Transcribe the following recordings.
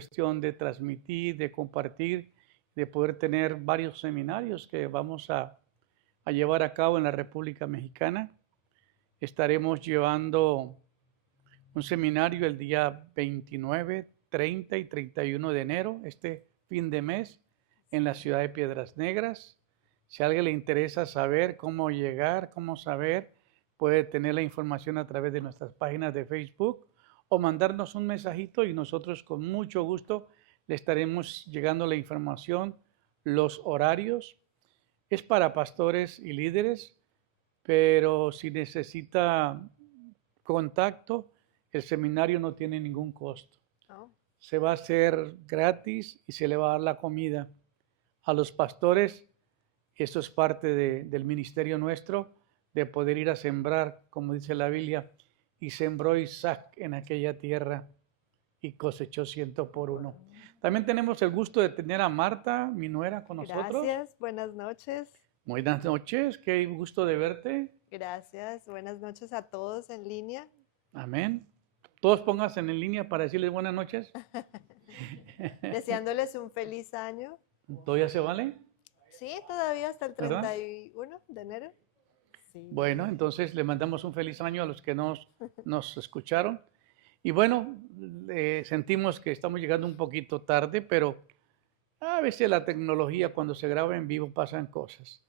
cuestión de transmitir, de compartir, de poder tener varios seminarios que vamos a llevar a cabo en la República Mexicana. Estaremos llevando un seminario el día 29, 30 y 31 de enero, este fin de mes, en la ciudad de Piedras Negras. Si a alguien le interesa saber cómo llegar, cómo saber, puede tener la información a través de nuestras páginas de Facebook o mandarnos un mensajito y nosotros con mucho gusto le estaremos llegando la información, los horarios. Es para pastores y líderes, pero si necesita contacto, el seminario no tiene ningún costo. Oh, Se va a hacer gratis y se le va a dar la comida a los pastores. Esto es parte del ministerio nuestro, de poder ir a sembrar, como dice la Biblia, y sembró Isaac en aquella tierra y cosechó 100 por 1. También tenemos el gusto de tener a Marta, mi nuera, con nosotros. gracias, buenas noches. Buenas noches, qué gusto de verte. Gracias, buenas noches a todos en línea. Amén. Todos pónganse en línea para decirles buenas noches. Deseándoles un feliz año. ¿Todavía se vale? Sí, todavía hasta el ¿Verdad? 31 de enero. Sí. Bueno, entonces le mandamos un feliz año a los que nos escucharon. Y bueno, sentimos que estamos llegando un poquito tarde, pero a veces la tecnología cuando se graba en vivo pasan cosas.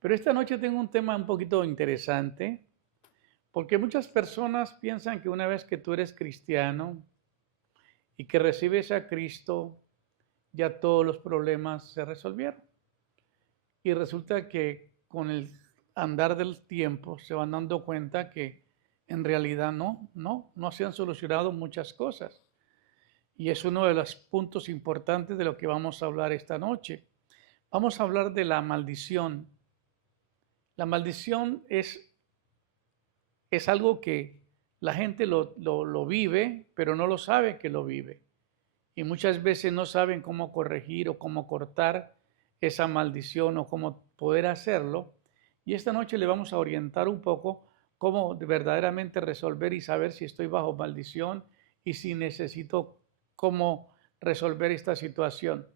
Pero esta noche tengo un tema un poquito interesante, porque muchas personas piensan que una vez que tú eres cristiano y que recibes a Cristo, ya todos los problemas se resolvieron. Y resulta que con el andar del tiempo se van dando cuenta que en realidad no se han solucionado muchas cosas. Y es uno de los puntos importantes de lo que vamos a hablar esta noche. Vamos a hablar de la maldición. La maldición es algo que la gente lo vive, pero no lo sabe que lo vive. Y muchas veces no saben cómo corregir o cómo cortar esa maldición o cómo poder hacerlo. Y esta noche le vamos a orientar un poco cómo verdaderamente resolver y saber si estoy bajo maldición y si necesito cómo resolver esta situación.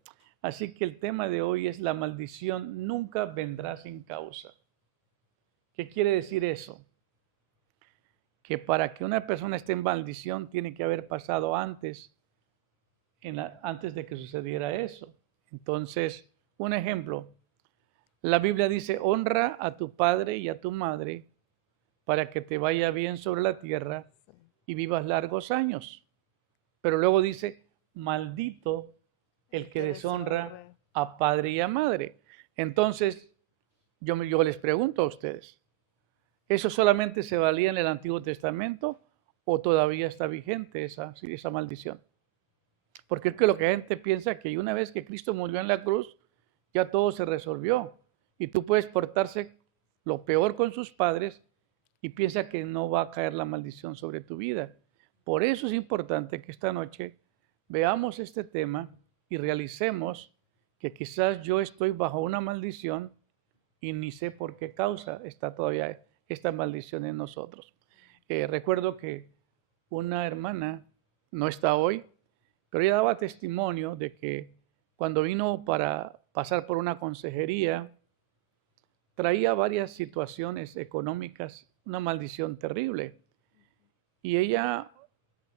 Así que el tema de hoy es la maldición nunca vendrá sin causa. ¿Qué quiere decir eso? Que para que una persona esté en maldición tiene que haber pasado antes de que sucediera eso. Entonces, un ejemplo, la Biblia dice, honra a tu padre y a tu madre para que te vaya bien sobre la tierra y vivas largos años. Pero luego dice, maldito el que deshonra a padre y a madre. Entonces, yo les pregunto a ustedes, ¿eso solamente se valía en el Antiguo Testamento o todavía está vigente esa maldición? Porque es que lo que la gente piensa que una vez que Cristo murió en la cruz, ya todo se resolvió. Y tú puedes portarse lo peor con sus padres y piensa que no va a caer la maldición sobre tu vida. Por eso es importante que esta noche veamos este tema y realicemos que quizás yo estoy bajo una maldición y ni sé por qué causa está todavía esta maldición en nosotros. Recuerdo que una hermana, no está hoy, pero ella daba testimonio de que cuando vino para pasar por una consejería, traía varias situaciones económicas, una maldición terrible. Y ella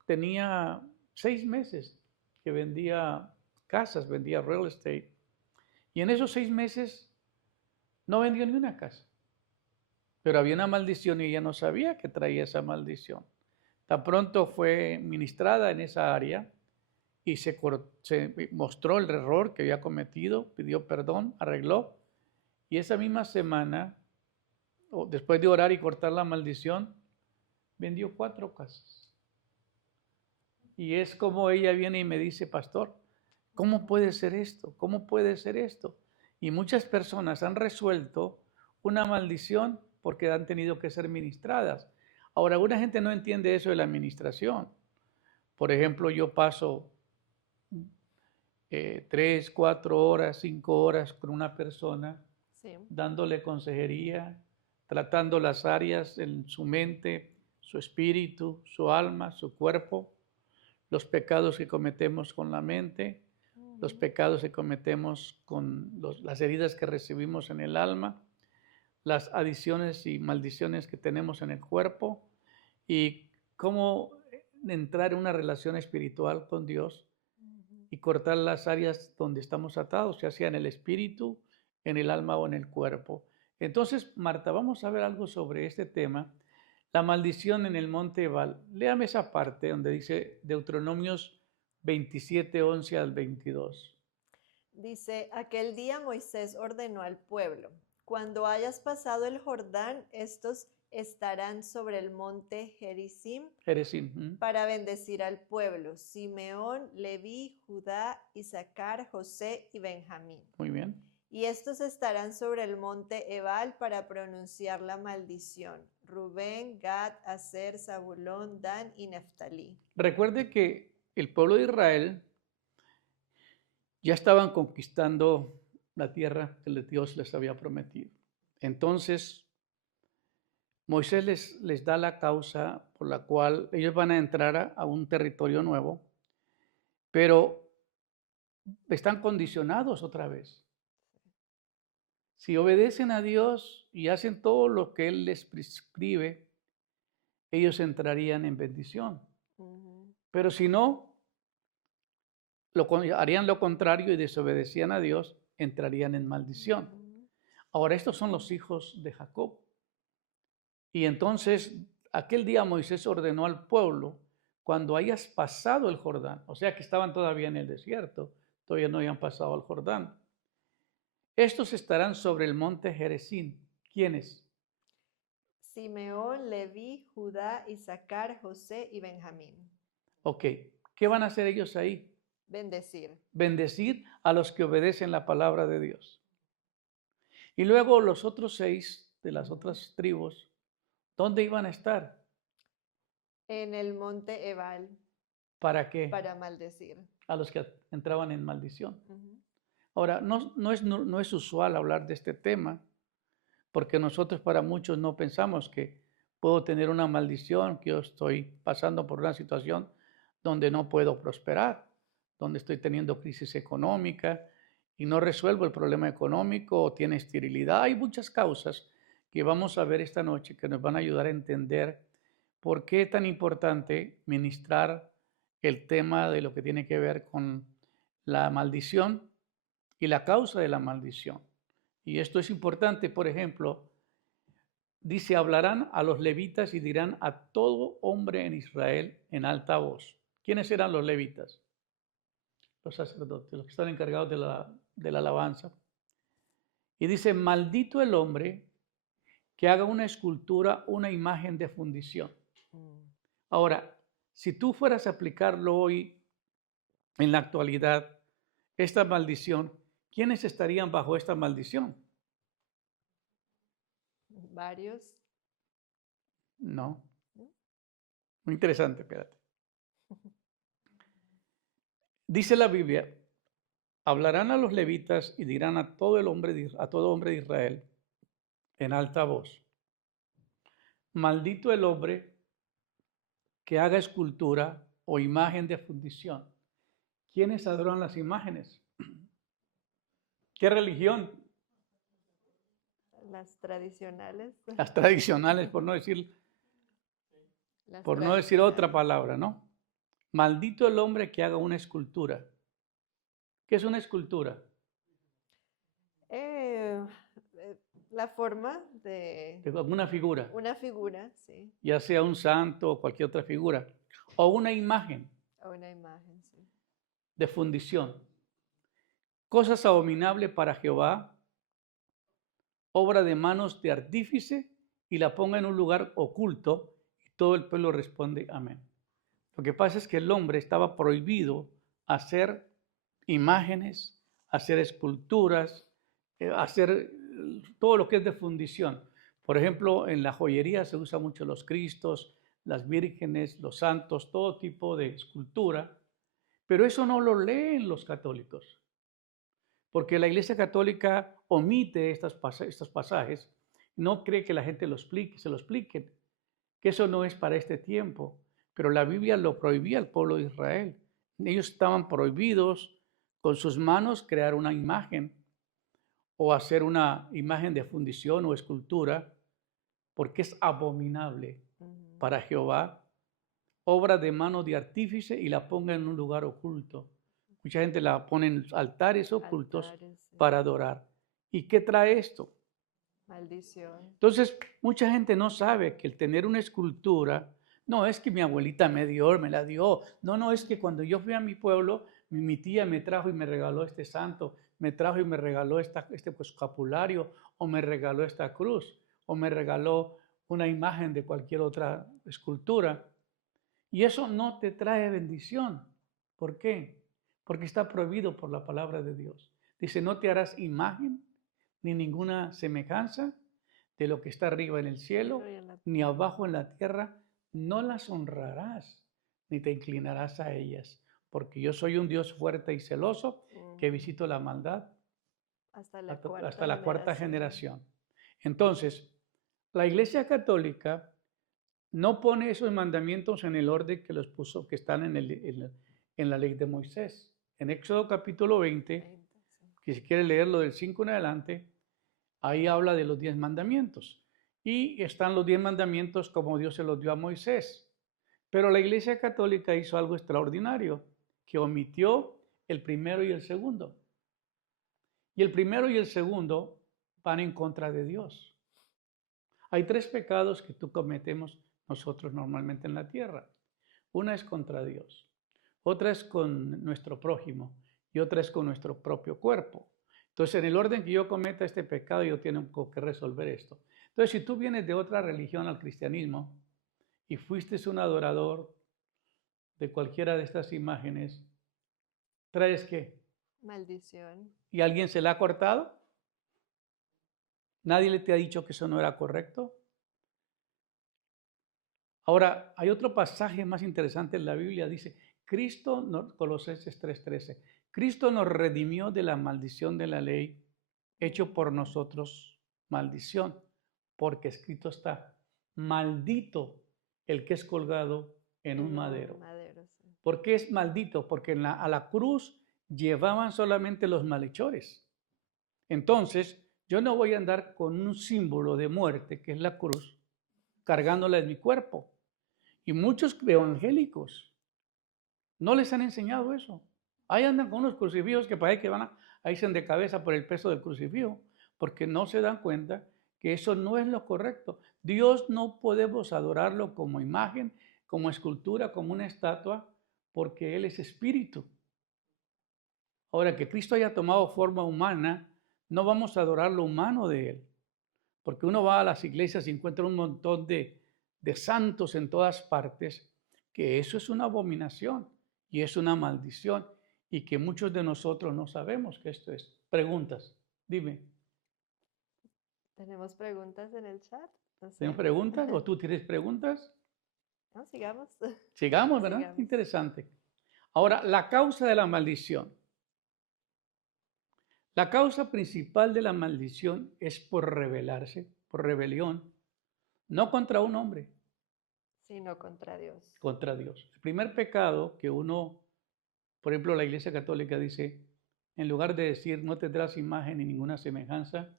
tenía 6 meses que vendía casas, vendía real estate. Y en esos 6 meses no vendió ni una casa. Pero había una maldición y ella no sabía que traía esa maldición. Tan pronto fue ministrada en esa área, y se mostró el error que había cometido, pidió perdón, arregló, y esa misma semana, después de orar y cortar la maldición, vendió 4 casas. Y es como ella viene y me dice, pastor, ¿cómo puede ser esto? ¿Cómo puede ser esto? Y muchas personas han resuelto una maldición porque han tenido que ser ministradas. Ahora, alguna gente no entiende eso de la administración. Por ejemplo, yo paso 3, 4 horas, 5 horas con una persona, sí, dándole consejería, tratando las áreas en su mente, su espíritu, su alma, su cuerpo. los pecados que cometemos con la mente, los Ujú. pecados que cometemos con las heridas que recibimos en el alma, las adiciones y maldiciones que tenemos en el cuerpo y cómo entrar en una relación espiritual con Dios Ujú. y cortar las áreas donde estamos atados, ya sea en el espíritu, en el alma o en el cuerpo. Entonces, Marta, vamos a ver algo sobre este tema, la maldición en el monte Ebal. Léame esa parte donde dice Deuteronomios 27, 11 al 22. Dice, aquel día Moisés ordenó al pueblo, cuando hayas pasado el Jordán, estos estarán sobre el monte Gerizim Jerezim. para bendecir al pueblo, Simeón, Leví, Judá, Isaacar, José y Benjamín. Muy bien. Y estos estarán sobre el monte Ebal para pronunciar la maldición, Rubén, Gad, Aser, Zabulón, Dan y Neftalí. Recuerde que el pueblo de Israel ya estaban conquistando la tierra que Dios les había prometido. Entonces, Moisés les da la causa por la cual ellos van a entrar a un territorio nuevo, pero están condicionados otra vez. Si obedecen a Dios y hacen todo lo que Él les prescribe, ellos entrarían en bendición. Ujú. Pero si no, harían lo contrario y desobedecían a Dios, entrarían en maldición. Ujú. Ahora, estos son los hijos de Jacob. Y entonces, aquel día Moisés ordenó al pueblo, cuando hayas pasado el Jordán, o sea que estaban todavía en el desierto, todavía no habían pasado al Jordán, estos estarán sobre el monte Gerizim. ¿Quiénes? Simeón, Leví, Judá, Isaacar, José y Benjamín. Ok, ¿qué van a hacer ellos ahí? Bendecir. Bendecir a los que obedecen la palabra de Dios. Y luego los otros 6 de las otras tribus, ¿dónde iban a estar? En el monte Ebal ¿Para qué? para maldecir. A los que entraban en maldición. Ujú. Ahora, no es usual hablar de este tema, porque nosotros para muchos no pensamos que puedo tener una maldición, que yo estoy pasando por una situación donde no puedo prosperar, donde estoy teniendo crisis económica y no resuelvo el problema económico o tiene esterilidad. Hay muchas causas que vamos a ver esta noche que nos van a ayudar a entender por qué es tan importante ministrar el tema de lo que tiene que ver con la maldición y la causa de la maldición. Y esto es importante, por ejemplo, dice, hablarán a los levitas y dirán a todo hombre en Israel en alta voz. ¿Quiénes eran los levitas? Los sacerdotes, los que están encargados de la alabanza. Y dice, maldito el hombre que haga una escultura, una imagen de fundición. Mm. Ahora, si tú fueras a aplicarlo hoy en la actualidad, esta maldición, ¿quiénes estarían bajo esta maldición? Varios. No, ¿No? muy interesante, espérate. Dice la Biblia, hablarán a los levitas y dirán a todo hombre de Israel en alta voz, maldito el hombre que haga escultura o imagen de fundición. ¿Quiénes adoran las imágenes? ¿Qué religión? Las tradicionales. Las tradicionales, Las por no decir otra tradicionales. palabra, ¿no? Maldito el hombre que haga una escultura. ¿Qué es una escultura? Eh, la forma de De alguna figura, una figura, sí, ya sea un santo o cualquier otra figura, o una imagen o una imagen, sí. de fundición. Cosas abominables para Jehová, obra de manos de artífice, y la ponga en un lugar oculto, y todo el pueblo responde amén. Lo que pasa es que el hombre estaba prohibido hacer imágenes, hacer esculturas, hacer todo lo que es de fundición. Por ejemplo, en la joyería se usa mucho los cristos, las vírgenes, los santos, todo tipo de escultura, pero eso no lo leen los católicos, porque la Iglesia Católica omite estos pasajes, no cree que la gente se lo explique, que eso no es para este tiempo, pero la Biblia lo prohibía al pueblo de Israel. Ellos estaban prohibidos con sus manos crear una imagen o hacer una imagen de fundición o escultura, porque es abominable Ujú. para Jehová, obra de mano de artífice y la ponga en un lugar oculto. Mucha gente la pone en altares ocultos Altares, sí. para adorar. ¿Y qué trae esto? Maldición. Entonces, mucha gente no sabe que el tener una escultura, no es que mi abuelita me la dio. No, no, es que cuando yo fui a mi pueblo, mi tía me trajo y me regaló este santo, me trajo y me regaló este escapulario, o me regaló esta cruz, o me regaló una imagen de cualquier otra escultura. Y eso no te trae bendición. ¿Por qué? Porque está prohibido por la palabra de Dios. Dice, no te harás imagen ni ninguna semejanza de lo que está arriba en el cielo, ni abajo en la tierra. No las honrarás, ni te inclinarás a ellas, porque yo soy un Dios fuerte y celoso, que Ujú. visito la maldad Hasta la hasta cuarta la cuarta generación. generación. Entonces, la Iglesia Católica no pone esos mandamientos en el orden que los puso, que están en la ley de Moisés. En Éxodo capítulo 20, 20, sí. que si quiere leerlo del 5 en adelante, ahí habla de los 10 mandamientos. Y están los 10 mandamientos como Dios se los dio a Moisés. Pero la Iglesia Católica hizo algo extraordinario, que omitió el primero y el segundo. Y el primero y el segundo van en contra de Dios. Hay 3 pecados que tú cometemos nosotros normalmente en la tierra. Una es contra Dios, otra es con nuestro prójimo y otra es con nuestro propio cuerpo. Entonces, en el orden que yo cometa este pecado, yo tengo que resolver esto. Entonces, si tú vienes de otra religión al cristianismo y fuiste un adorador de cualquiera de estas imágenes, ¿traes qué? Maldición. ¿Y alguien se la ha cortado? ¿Nadie le te ha dicho que eso no era correcto? Ahora, hay otro pasaje más interesante en la Biblia, dice, Colosenses 3:13, Cristo nos redimió de la maldición de la ley, hecho por nosotros maldición, porque escrito está, maldito el que es colgado en un En madero. un madero, sí. ¿Por qué es maldito? Porque a la cruz llevaban solamente los malhechores. Entonces, yo no voy a andar con un símbolo de muerte, que es la cruz, cargándola en mi cuerpo. Y muchos evangélicos no les han enseñado eso. Ahí andan con unos crucifijos que parece que van a irse de cabeza por el peso del crucifijo, porque no se dan cuenta que eso no es lo correcto. Dios no podemos adorarlo como imagen, como escultura, como una estatua, porque Él es espíritu. Ahora, que Cristo haya tomado forma humana, no vamos a adorar lo humano de Él, porque uno va a las iglesias y encuentra un montón de santos en todas partes, que eso es una abominación y es una maldición, y que muchos de nosotros no sabemos que esto es. Preguntas, dime, ¿Tenemos preguntas en el chat? No ¿tienes sé. preguntas o tú tienes preguntas? No, sigamos. Sigamos, ¿verdad? Sigamos. Interesante. Ahora, la causa de la maldición. La causa principal de la maldición es por rebelarse, por rebelión, no contra un hombre, Sino contra Dios. contra Dios. El primer pecado que uno, por ejemplo, la Iglesia Católica dice, en lugar de decir no tendrás imagen ni ninguna semejanza,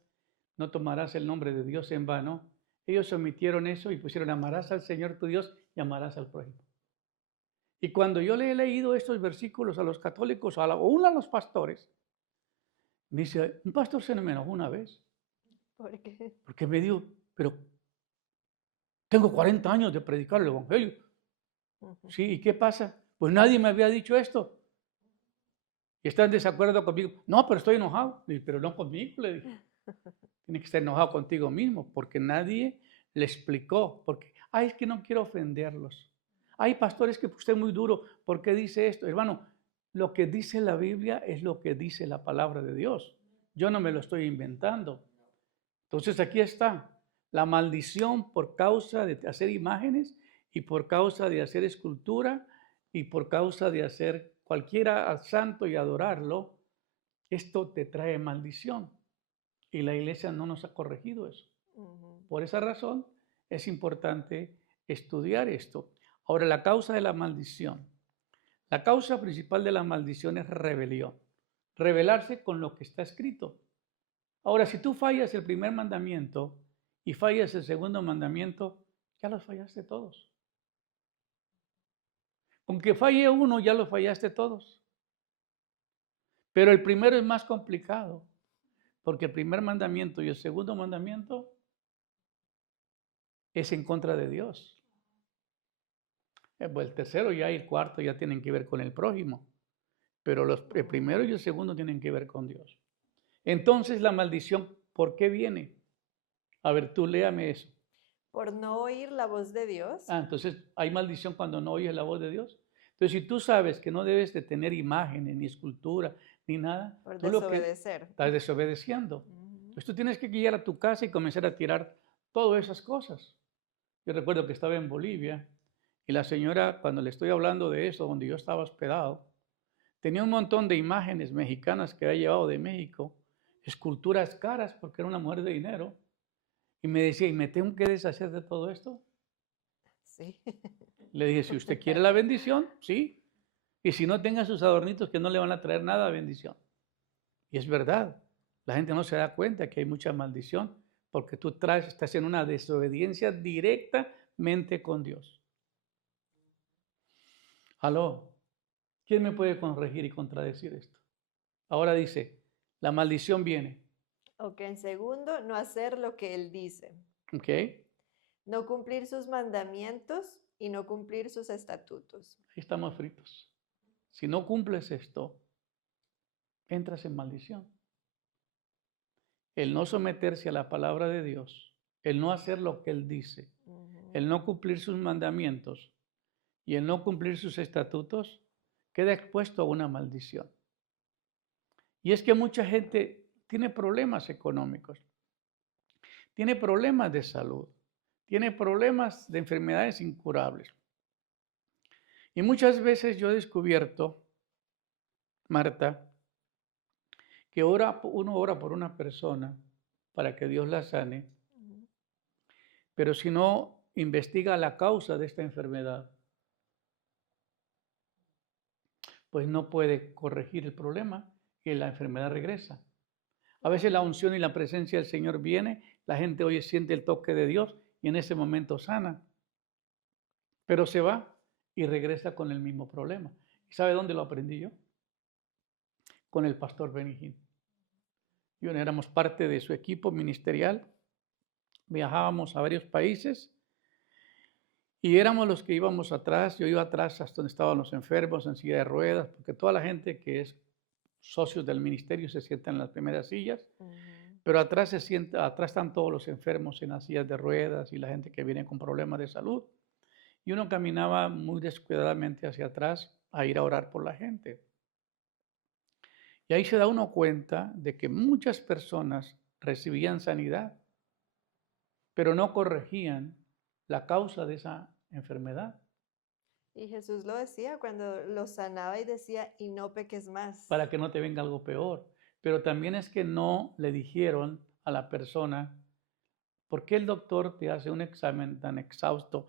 no tomarás el nombre de Dios en vano, ellos omitieron eso y pusieron amarás al Señor tu Dios y amarás al prójimo. Y cuando yo le he leído estos versículos a los católicos o a los pastores, me dice, un pastor se me enojó una vez, ¿Por qué? porque me dijo, pero tengo 40 años de predicar el Evangelio. Ujú. Sí, ¿y qué pasa? Pues nadie me había dicho esto. ¿Y está en desacuerdo conmigo? No, pero estoy enojado. Le dije, pero no conmigo, le dije. Tienes que estar enojado contigo mismo, porque nadie le explicó. Porque, ay, es que no quiero ofenderlos. Hay pastores que usted es muy duro. ¿Por qué dice esto? Hermano, lo que dice la Biblia es lo que dice la palabra de Dios. Yo no me lo estoy inventando. Entonces aquí está. La maldición por causa de hacer imágenes y por causa de hacer escultura y por causa de hacer cualquiera al santo y adorarlo, esto te trae maldición. Y la iglesia no nos ha corregido eso. Ujú. Por esa razón es importante estudiar esto. Ahora, la causa de la maldición. La causa principal de la maldición es rebelión. Rebelarse con lo que está escrito. Ahora, si tú fallas el primer mandamiento y fallas el segundo mandamiento, ya los fallaste todos. Aunque falle uno, ya los fallaste todos. Pero el primero es más complicado, porque el primer mandamiento y el segundo mandamiento es en contra de Dios. Pues el tercero ya y el cuarto ya tienen que ver con el prójimo, pero el primero y el segundo tienen que ver con Dios. Entonces la maldición, ¿por qué viene? A ver, tú léame eso. Por no oír la voz de Dios. Entonces hay maldición cuando no oyes la voz de Dios. Entonces, si tú sabes que no debes de tener imágenes, ni escultura, ni nada, Por tú lo que desobedecer. estás desobedeciendo. Pues tú tienes que guiar a tu casa y comenzar a tirar todas esas cosas. Yo recuerdo que estaba en Bolivia y la señora, cuando le estoy hablando de eso, donde yo estaba hospedado, tenía un montón de imágenes mexicanas que había llevado de México, esculturas caras porque era una mujer de dinero. Y me decía, ¿y me tengo que deshacer de todo esto? Sí. Le dije, si usted quiere la bendición, sí. Y si no, tenga sus adornitos que no le van a traer nada de bendición. Y es verdad, la gente no se da cuenta que hay mucha maldición porque tú estás en una desobediencia directamente con Dios. Aló, ¿quién me puede corregir y contradecir esto? Ahora dice, la maldición viene, Ok, en segundo, no hacer lo que Él dice. ¿ok? No cumplir sus mandamientos y no cumplir sus estatutos. Ahí estamos fritos. Si no cumples esto, entras en maldición. El no someterse a la palabra de Dios, el no hacer lo que Él dice, el no cumplir sus mandamientos y el no cumplir sus estatutos, queda expuesto a una maldición. Y es que mucha gente tiene problemas económicos, tiene problemas de salud, tiene problemas de enfermedades incurables. Y muchas veces yo he descubierto, Marta, que uno ora por una persona para que Dios la sane, pero si no investiga la causa de esta enfermedad, pues no puede corregir el problema y la enfermedad regresa. A veces la unción y la presencia del Señor viene, la gente hoy siente el toque de Dios y en ese momento sana, pero se va y regresa con el mismo problema. ¿Y sabe dónde lo aprendí yo? Con el pastor Benigín. Yo éramos parte de su equipo ministerial, viajábamos a varios países y éramos los que íbamos atrás. Yo iba atrás hasta donde estaban los enfermos en silla de ruedas, porque toda la gente que es socios del ministerio se sienta en las primeras sillas, pero atrás están todos los enfermos en las sillas de ruedas y la gente que viene con problemas de salud. Y uno caminaba muy descuidadamente hacia atrás a ir a orar por la gente. Y ahí se da uno cuenta de que muchas personas recibían sanidad, pero no corregían la causa de esa enfermedad. Y Jesús lo decía cuando lo sanaba y decía, y no peques más. Para que no te venga algo peor. Pero también es que no le dijeron a la persona, ¿por qué el doctor te hace un examen tan exhausto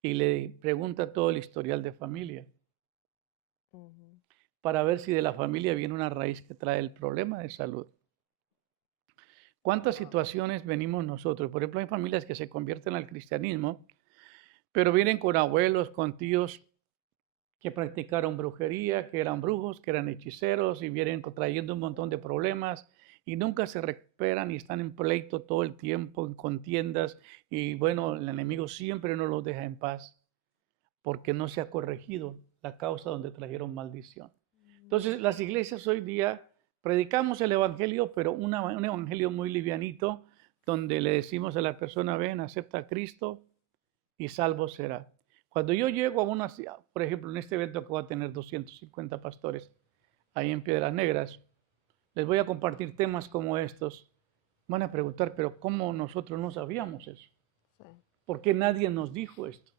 y le pregunta todo el historial de familia? Para ver si de la familia viene una raíz que trae el problema de salud. ¿Cuántas situaciones venimos nosotros? Por ejemplo, hay familias que se convierten al cristianismo, pero vienen con abuelos, con tíos que practicaron brujería, que eran brujos, que eran hechiceros y vienen trayendo un montón de problemas y nunca se recuperan y están en pleito todo el tiempo, en contiendas y bueno, el enemigo siempre no los deja en paz porque no se ha corregido la causa donde trajeron maldición. Entonces, las iglesias hoy día predicamos el evangelio, pero un evangelio muy livianito, donde le decimos a la persona, ven, acepta a Cristo y salvo será. Cuando yo llego a una, por ejemplo, en este evento que va a tener 250 pastores ahí en Piedras Negras, les voy a compartir temas como estos. Van a preguntar, pero ¿cómo nosotros no sabíamos eso? Sí. ¿Por qué nadie nos dijo esto?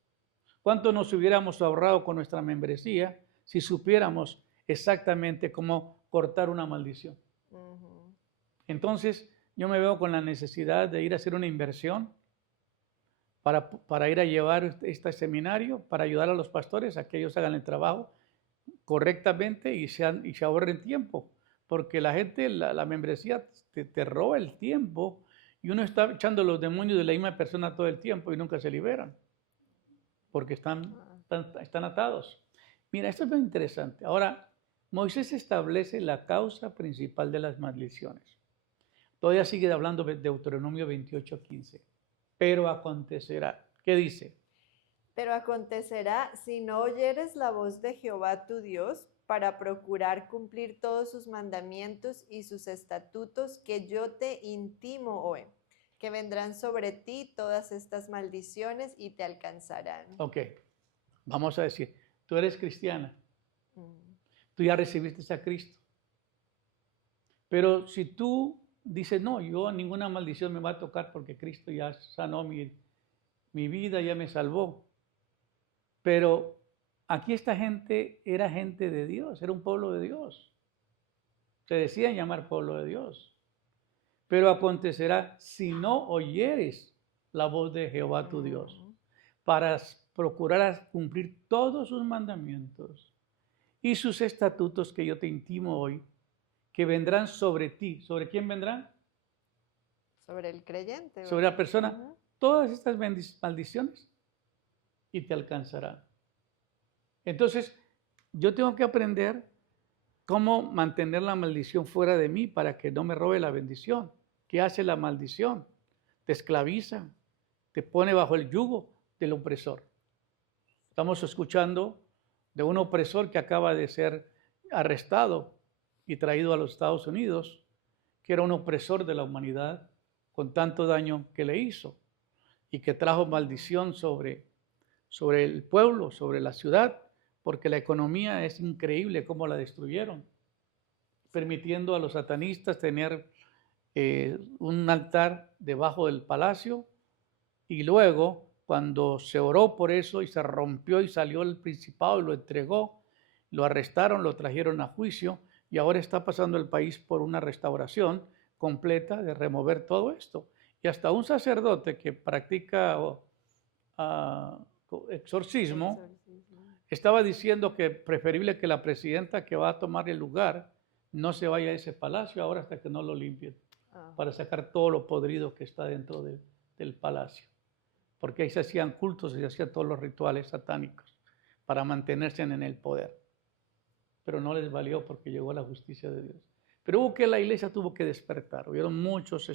¿Cuánto nos hubiéramos ahorrado con nuestra membresía si supiéramos exactamente cómo cortar una maldición? Entonces, yo me veo con la necesidad de ir a hacer una inversión para ir a llevar este seminario, para ayudar a los pastores a que ellos hagan el trabajo correctamente y se ahorren tiempo, porque la gente, la membresía te roba el tiempo y uno está echando los demonios de la misma persona todo el tiempo y nunca se liberan, porque están atados. Mira, esto es muy interesante. Ahora, Moisés establece la causa principal de las maldiciones. Todavía sigue hablando de Deuteronomio 28:15. Pero acontecerá, ¿qué dice? Pero acontecerá, si no oyeres la voz de Jehová tu Dios, para procurar cumplir todos sus mandamientos y sus estatutos que yo te intimo hoy, que vendrán sobre ti todas estas maldiciones y te alcanzarán. Ok, vamos a decir, tú eres cristiana, Mm. tú ya recibiste a Cristo. Pero si tú dices, no, yo ninguna maldición me va a tocar porque Cristo ya sanó mi vida, ya me salvó. Pero aquí esta gente era gente de Dios, era un pueblo de Dios. Se decían llamar pueblo de Dios. Pero acontecerá si no oyeres la voz de Jehová tu Dios, para procurar cumplir todos sus mandamientos y sus estatutos que yo te intimo hoy, que vendrán sobre ti. ¿Sobre quién vendrán? Sobre el creyente. Sobre la persona. Todas estas maldiciones y te alcanzarán. Entonces, yo tengo que aprender cómo mantener la maldición fuera de mí para que no me robe la bendición. ¿Qué hace la maldición? Te esclaviza, te pone bajo el yugo del opresor. Estamos escuchando de un opresor que acaba de ser arrestado y traído a los Estados Unidos, que era un opresor de la humanidad con tanto daño que le hizo y que trajo maldición sobre el pueblo, sobre la ciudad, porque la economía es increíble cómo la destruyeron, permitiendo a los satanistas tener un altar debajo del palacio, y luego cuando se oró por eso y se rompió y salió el principado y lo entregó, lo arrestaron, lo trajeron a juicio y ahora está pasando el país por una restauración completa de remover todo esto. Y hasta un sacerdote que practica exorcismo estaba diciendo que preferible que la presidenta que va a tomar el lugar no se vaya a ese palacio ahora hasta que no lo limpien, para sacar todo lo podrido que está dentro del palacio. Porque ahí se hacían cultos y se hacían todos los rituales satánicos para mantenerse en el poder. Pero no les valió porque llegó la justicia de Dios. Pero la iglesia tuvo que despertar. Hubieron muchos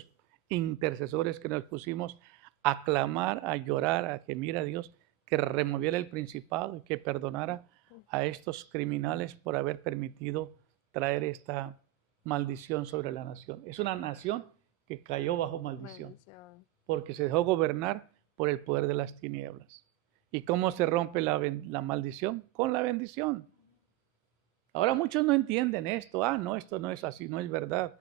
intercesores que nos pusimos a clamar, a llorar, a gemir a Dios que removiera el principado y que perdonara a estos criminales por haber permitido traer esta maldición sobre la nación. Es una nación que cayó bajo maldición porque se dejó gobernar por el poder de las tinieblas. ¿Y cómo se rompe la maldición? Con la bendición. Ahora muchos no entienden esto. No, esto no es así, no es verdad.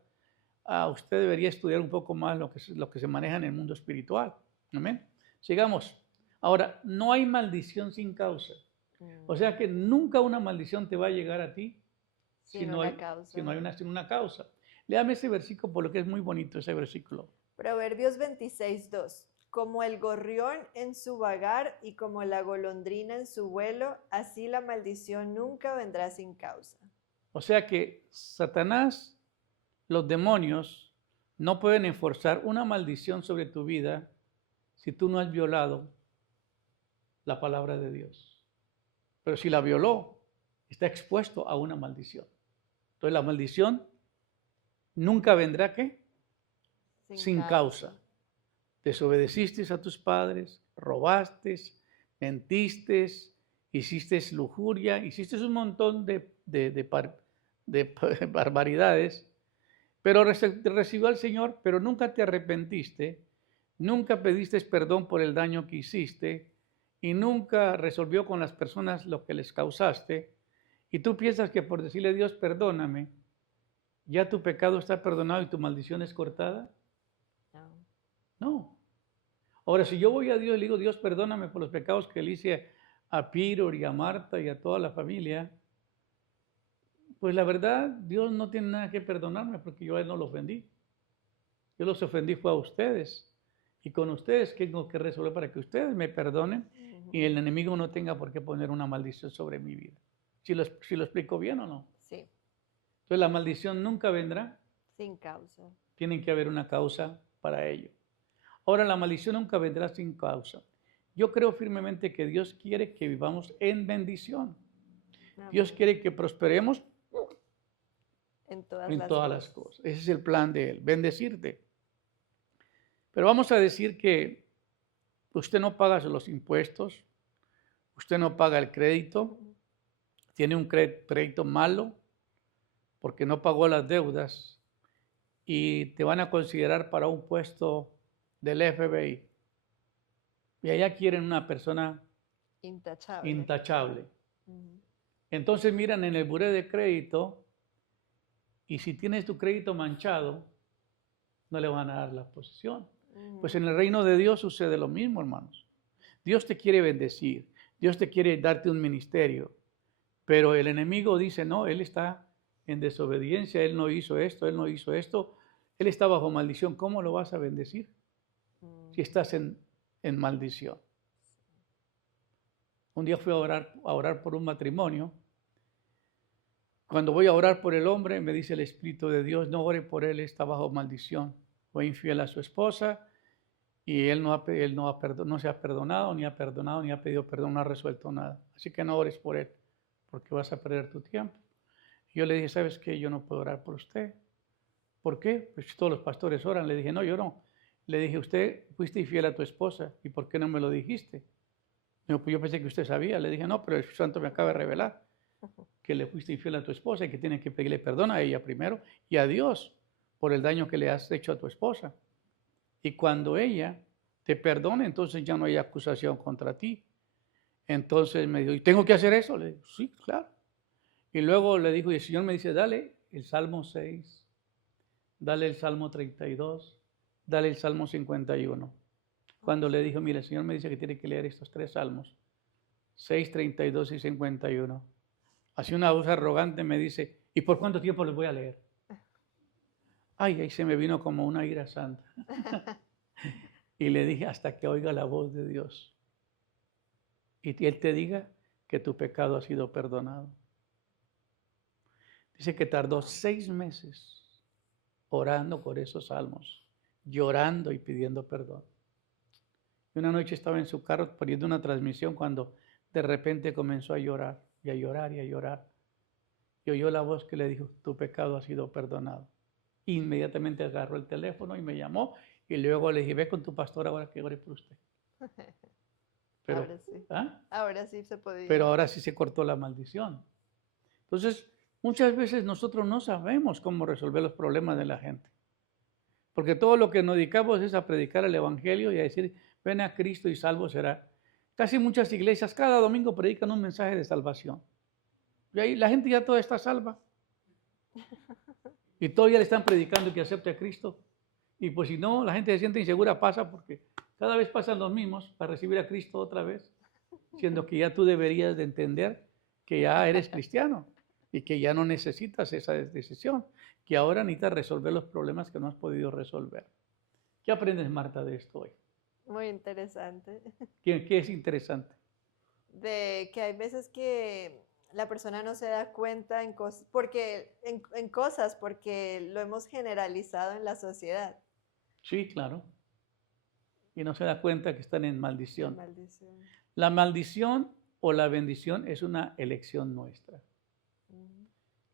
Usted debería estudiar un poco más lo que se maneja en el mundo espiritual. Amén. Sigamos. Ahora, no hay maldición sin causa. O sea que nunca una maldición te va a llegar a ti si no hay una causa. Léame ese versículo porque es muy bonito ese versículo. Proverbios 26:2. Como el gorrión en su vagar y como la golondrina en su vuelo, así la maldición nunca vendrá sin causa. O sea que Satanás, los demonios, no pueden enforzar una maldición sobre tu vida si tú no has violado la palabra de Dios. Pero si la violó, está expuesto a una maldición. Entonces la maldición nunca vendrá, ¿qué? Sin causa. Desobedeciste a tus padres, robaste, mentiste, hiciste lujuria, hiciste un montón de barbaridades, pero recibió al Señor, pero nunca te arrepentiste, nunca pediste perdón por el daño que hiciste y nunca resolvió con las personas lo que les causaste, y tú piensas que por decirle a Dios, perdóname, ya tu pecado está perdonado y tu maldición es cortada. No. Ahora, si yo voy a Dios y le digo, Dios, perdóname por los pecados que le hice a Piro y a Marta y a toda la familia, pues la verdad, Dios no tiene nada que perdonarme porque yo a él no lo ofendí. Yo los ofendí fue a ustedes. Y con ustedes tengo que resolver para que ustedes me perdonen y el enemigo no tenga por qué poner una maldición sobre mi vida. Si lo explico bien o no. Sí, Entonces la maldición nunca vendrá, sin causa. tiene que haber una causa para ello. Ahora la maldición nunca vendrá sin causa. Yo creo firmemente que Dios quiere que vivamos en bendición. Dios Amén. quiere que prosperemos En todas en las todas las cosas. cosas. Ese es el plan de Él, bendecirte. Pero vamos a decir que usted no paga los impuestos, usted no paga el crédito, tiene un crédito malo porque no pagó las deudas y te van a considerar para un puesto del FBI. Y allá quieren una persona Intachable. intachable. Ujú. Entonces miran en el buró de crédito y si tienes tu crédito manchado, no le van a dar la posesión. Pues en el reino de Dios sucede lo mismo, hermanos. Dios te quiere bendecir, Dios te quiere darte un ministerio, pero el enemigo dice, no, él está en desobediencia, él no hizo esto, él no hizo esto, él está bajo maldición. ¿Cómo lo vas a bendecir si estás en maldición? Un día fui a orar por un matrimonio. Cuando voy a orar por el hombre, me dice el Espíritu de Dios, no ore por él, está bajo maldición. Fue infiel a su esposa y él no se ha perdonado, ni ha pedido perdón, no ha resuelto nada. Así que no ores por él, porque vas a perder tu tiempo. Y yo le dije, ¿sabes qué? Yo no puedo orar por usted. ¿Por qué? Pues todos los pastores oran. Le dije, no, yo no. Le dije, usted fuiste infiel a tu esposa, ¿y por qué no me lo dijiste? Dijo, pues yo pensé que usted sabía. Le dije, no, pero el Santo me acaba de revelar que le fuiste infiel a tu esposa y que tienes que pedirle perdón a ella primero y a Dios por el daño que le has hecho a tu esposa. Y cuando ella te perdone, entonces ya no hay acusación contra ti. Entonces me dijo, ¿y tengo que hacer eso? Le dije, sí, claro. Y luego le dijo, y el Señor me dice, dale el Salmo 6, dale el Salmo 32, dale el Salmo 51. Cuando le dijo, mira, el Señor me dice que tiene que leer estos 3 salmos, 6, 32 y 51. Así una voz arrogante me dice, ¿y por cuánto tiempo les voy a leer? Ay, ahí se me vino como una ira santa. Y le dije, hasta que oiga la voz de Dios. Y Él te diga que tu pecado ha sido perdonado. Dice que tardó 6 meses orando por esos salmos, llorando y pidiendo perdón. Y una noche estaba en su carro poniendo una transmisión cuando de repente comenzó a llorar y a llorar y a llorar. Y oyó la voz que le dijo, tu pecado ha sido perdonado. Inmediatamente agarró el teléfono y me llamó y luego le dije, ve con tu pastor ahora que ore por usted. Pero, Ahora sí. ¿ah? Ahora sí se podía. Pero ahora sí se cortó la maldición. Entonces, muchas veces nosotros no sabemos cómo resolver los problemas de la gente. Porque todo lo que nos dedicamos es a predicar el Evangelio y a decir, ven a Cristo y salvo será. Casi muchas iglesias cada domingo predican un mensaje de salvación. Y ahí la gente ya toda está salva. Y todavía le están predicando que acepte a Cristo. Y pues si no, la gente se siente insegura, pasa porque cada vez pasan los mismos para recibir a Cristo otra vez, siendo que ya tú deberías de entender que ya eres cristiano y que ya no necesitas esa decisión, que ahora necesitas resolver los problemas que no has podido resolver. ¿Qué aprendes, Marta, de esto hoy? Muy interesante. ¿Qué es interesante? De que hay veces que la persona no se da cuenta en cosas, porque lo hemos generalizado en la sociedad. Sí, claro. Y no se da cuenta que están en maldición. Maldición. La maldición o la bendición es una elección nuestra.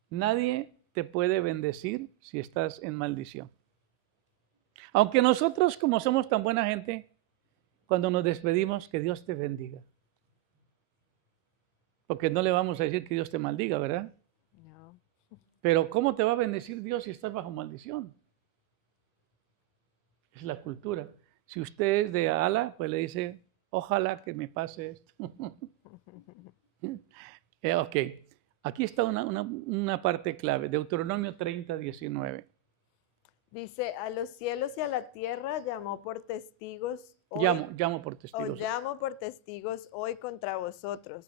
Nadie te puede bendecir si estás en maldición. Aunque nosotros, como somos tan buena gente, cuando nos despedimos, que Dios te bendiga. Porque no le vamos a decir que Dios te maldiga, ¿verdad? No. Pero ¿cómo te va a bendecir Dios si estás bajo maldición? Es la cultura. Si usted es de Ala, pues le dice, ojalá que me pase esto. Ok, aquí está una parte clave, Deuteronomio 30, 19. Dice, a los cielos y a la tierra llamó por testigos hoy, Llamo por testigos. llamo por testigos hoy contra vosotros,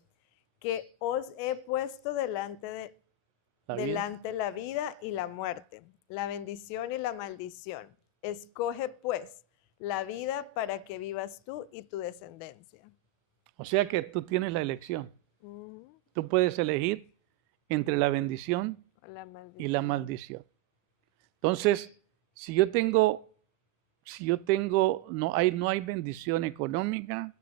que os he puesto delante la vida y la muerte, la bendición y la maldición. Escoge pues la vida para que vivas tú y tu descendencia. O sea que tú tienes la elección. Ujú. Tú puedes elegir entre la bendición O la y la maldición. maldición. Entonces, si yo tengo, no hay bendición económica,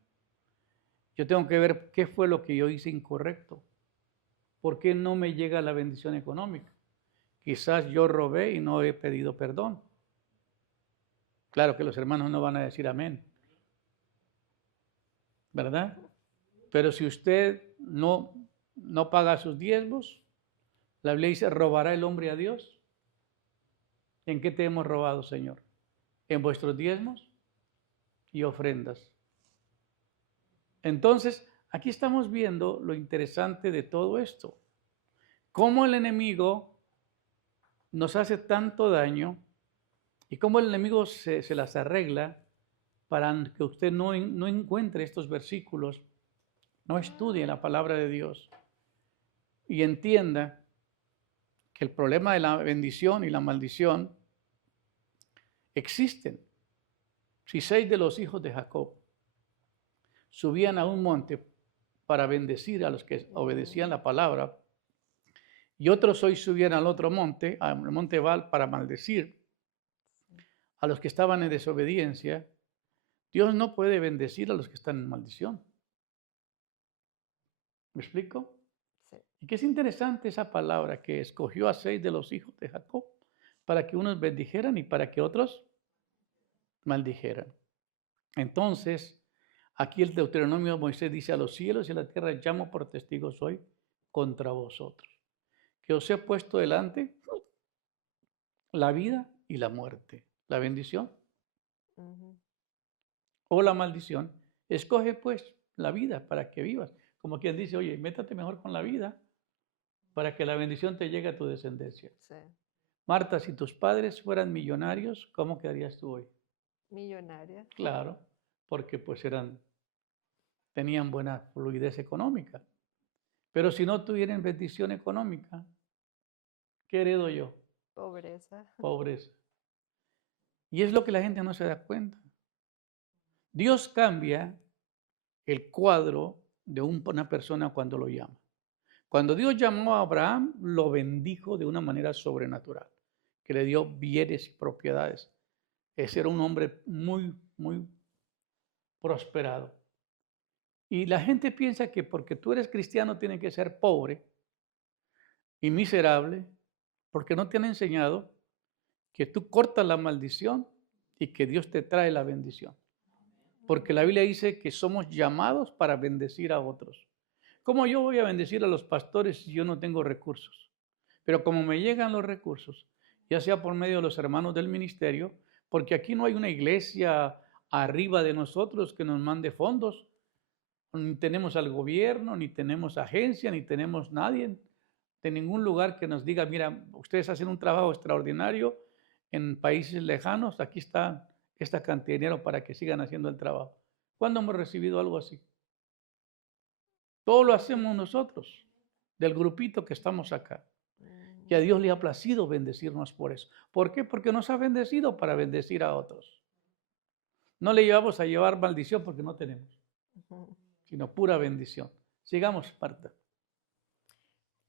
yo tengo que ver qué fue lo que yo hice incorrecto. ¿Por qué no me llega la bendición económica? Quizás yo robé y no he pedido perdón. Claro que los hermanos no van a decir amén, ¿verdad? Pero si usted no paga sus diezmos, la Biblia dice, ¿robará el hombre a Dios? ¿En qué te hemos robado, Señor? En vuestros diezmos y ofrendas. Entonces, aquí estamos viendo lo interesante de todo esto. Cómo el enemigo nos hace tanto daño y cómo el enemigo se las arregla para que usted no encuentre estos versículos, no estudie la palabra de Dios y entienda que el problema de la bendición y la maldición existen. Si 6 de los hijos de Jacob subían a un monte para bendecir a los que obedecían la palabra, y otros hoy subían al otro monte, al monte Baal, para maldecir a los que estaban en desobediencia, Dios no puede bendecir a los que están en maldición. ¿Me explico? Sí. Y que es interesante esa palabra que escogió a 6 de los hijos de Jacob para que unos bendijeran y para que otros maldijeran. Entonces, aquí el Deuteronomio de Moisés dice: a los cielos y a la tierra llamo por testigos hoy contra vosotros, que os he puesto delante la vida y la muerte, la bendición Ujú. o la maldición. Escoge pues la vida para que vivas. Como quien dice, oye, métate mejor con la vida para que la bendición te llegue a tu descendencia. Sí. Marta, si tus padres fueran millonarios, ¿cómo quedarías tú hoy? Millonaria. Claro, porque pues tenían buena fluidez económica. Pero si no tuvieran bendición económica, ¿qué heredo yo? Pobreza. Pobreza. Y es lo que la gente no se da cuenta. Dios cambia el cuadro de una persona cuando lo llama. Cuando Dios llamó a Abraham, lo bendijo de una manera sobrenatural, que le dio bienes y propiedades. Ese era un hombre muy, muy prosperado. Y la gente piensa que porque tú eres cristiano tienes que ser pobre y miserable, porque no te han enseñado que tú cortas la maldición y que Dios te trae la bendición. Porque la Biblia dice que somos llamados para bendecir a otros. ¿Cómo yo voy a bendecir a los pastores si yo no tengo recursos? Pero como me llegan los recursos, ya sea por medio de los hermanos del ministerio, porque aquí no hay una iglesia arriba de nosotros que nos mande fondos, ni tenemos al gobierno, ni tenemos agencia, ni tenemos nadie de ningún lugar que nos diga, mira, ustedes hacen un trabajo extraordinario en países lejanos, aquí está esta cantidad de dinero para que sigan haciendo el trabajo. ¿Cuándo hemos recibido algo así? Todo lo hacemos nosotros, del grupito que estamos acá. Y a Dios le ha placido bendecirnos por eso. ¿Por qué? Porque nos ha bendecido para bendecir a otros. No le llevamos a llevar maldición porque no tenemos, Ujú. sino pura bendición. Sigamos, Marta.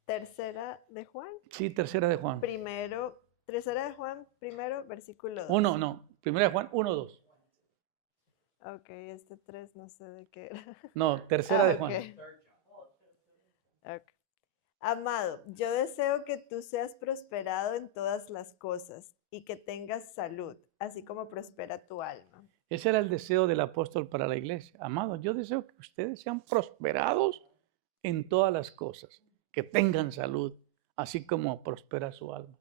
Tercera de Juan. Sí, tercera de Juan. Tercera de Juan, primero, versículo 2. Uno, no. Primera de Juan, 1, 2. Ok, este 3 no sé de qué era. No, tercera de Juan. Ok. Amado, yo deseo que tú seas prosperado en todas las cosas y que tengas salud, así como prospera tu alma. Ese era el deseo del apóstol para la iglesia. Amados, yo deseo que ustedes sean prosperados en todas las cosas, que tengan salud, así como prospera su alma.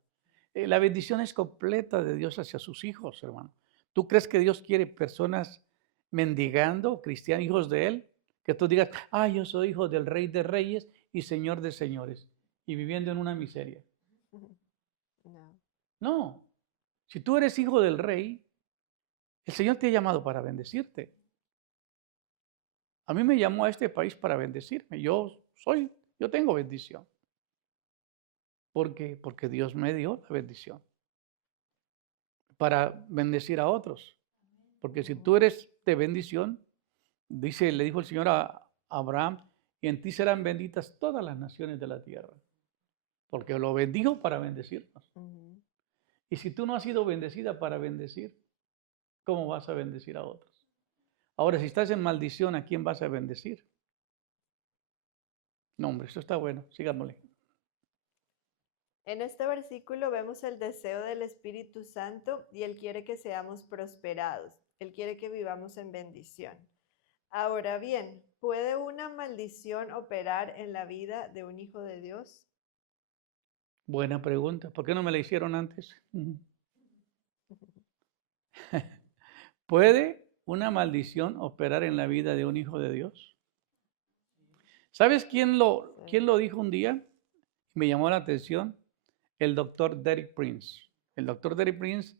La bendición es completa de Dios hacia sus hijos, hermano. ¿Tú crees que Dios quiere personas mendigando, cristianos, hijos de Él? Que tú digas, yo soy hijo del Rey de Reyes y Señor de Señores, y viviendo en una miseria. No. No, si tú eres hijo del Rey, el Señor te ha llamado para bendecirte. A mí me llamó a este país para bendecirme. Yo tengo bendición. Porque Dios me dio la bendición para bendecir a otros. Porque si tú eres de bendición, le dijo el Señor a Abraham, y en ti serán benditas todas las naciones de la tierra. Porque lo bendijo para bendecirnos. Ujú. Y si tú no has sido bendecida para bendecir, ¿cómo vas a bendecir a otros? Ahora, si estás en maldición, ¿a quién vas a bendecir? No, hombre, eso está bueno. Sigámosle. En este versículo vemos el deseo del Espíritu Santo y Él quiere que seamos prosperados. Él quiere que vivamos en bendición. Ahora bien, ¿puede una maldición operar en la vida de un hijo de Dios? Buena pregunta. ¿Por qué no me la hicieron antes? ¿Puede una maldición operar en la vida de un hijo de Dios? ¿Sabes quién lo dijo un día? Me llamó la atención. El doctor Derek Prince. El doctor Derek Prince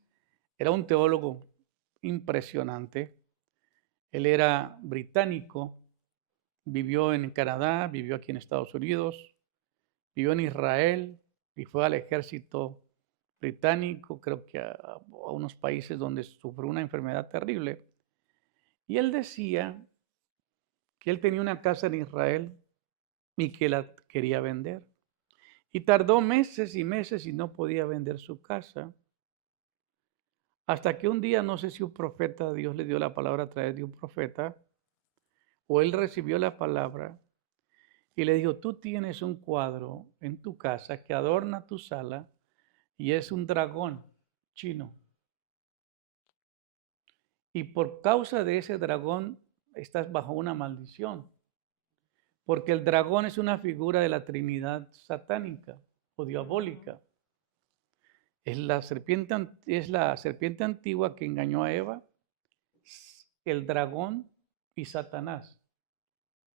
era un teólogo impresionante. Él era británico, vivió en Canadá, vivió aquí en Estados Unidos, vivió en Israel y fue al ejército británico, creo que a unos países donde sufrió una enfermedad terrible. Y él decía que él tenía una casa en Israel y que la quería vender. Y tardó meses y meses y no podía vender su casa. Hasta que un día, no sé si un profeta, Dios le dio la palabra a través de un profeta, o él recibió la palabra y le dijo, tú tienes un cuadro en tu casa que adorna tu sala y es un dragón chino. Y por causa de ese dragón estás bajo una maldición. Porque el dragón es una figura de la Trinidad satánica o diabólica. Es la serpiente antigua que engañó a Eva, el dragón y Satanás.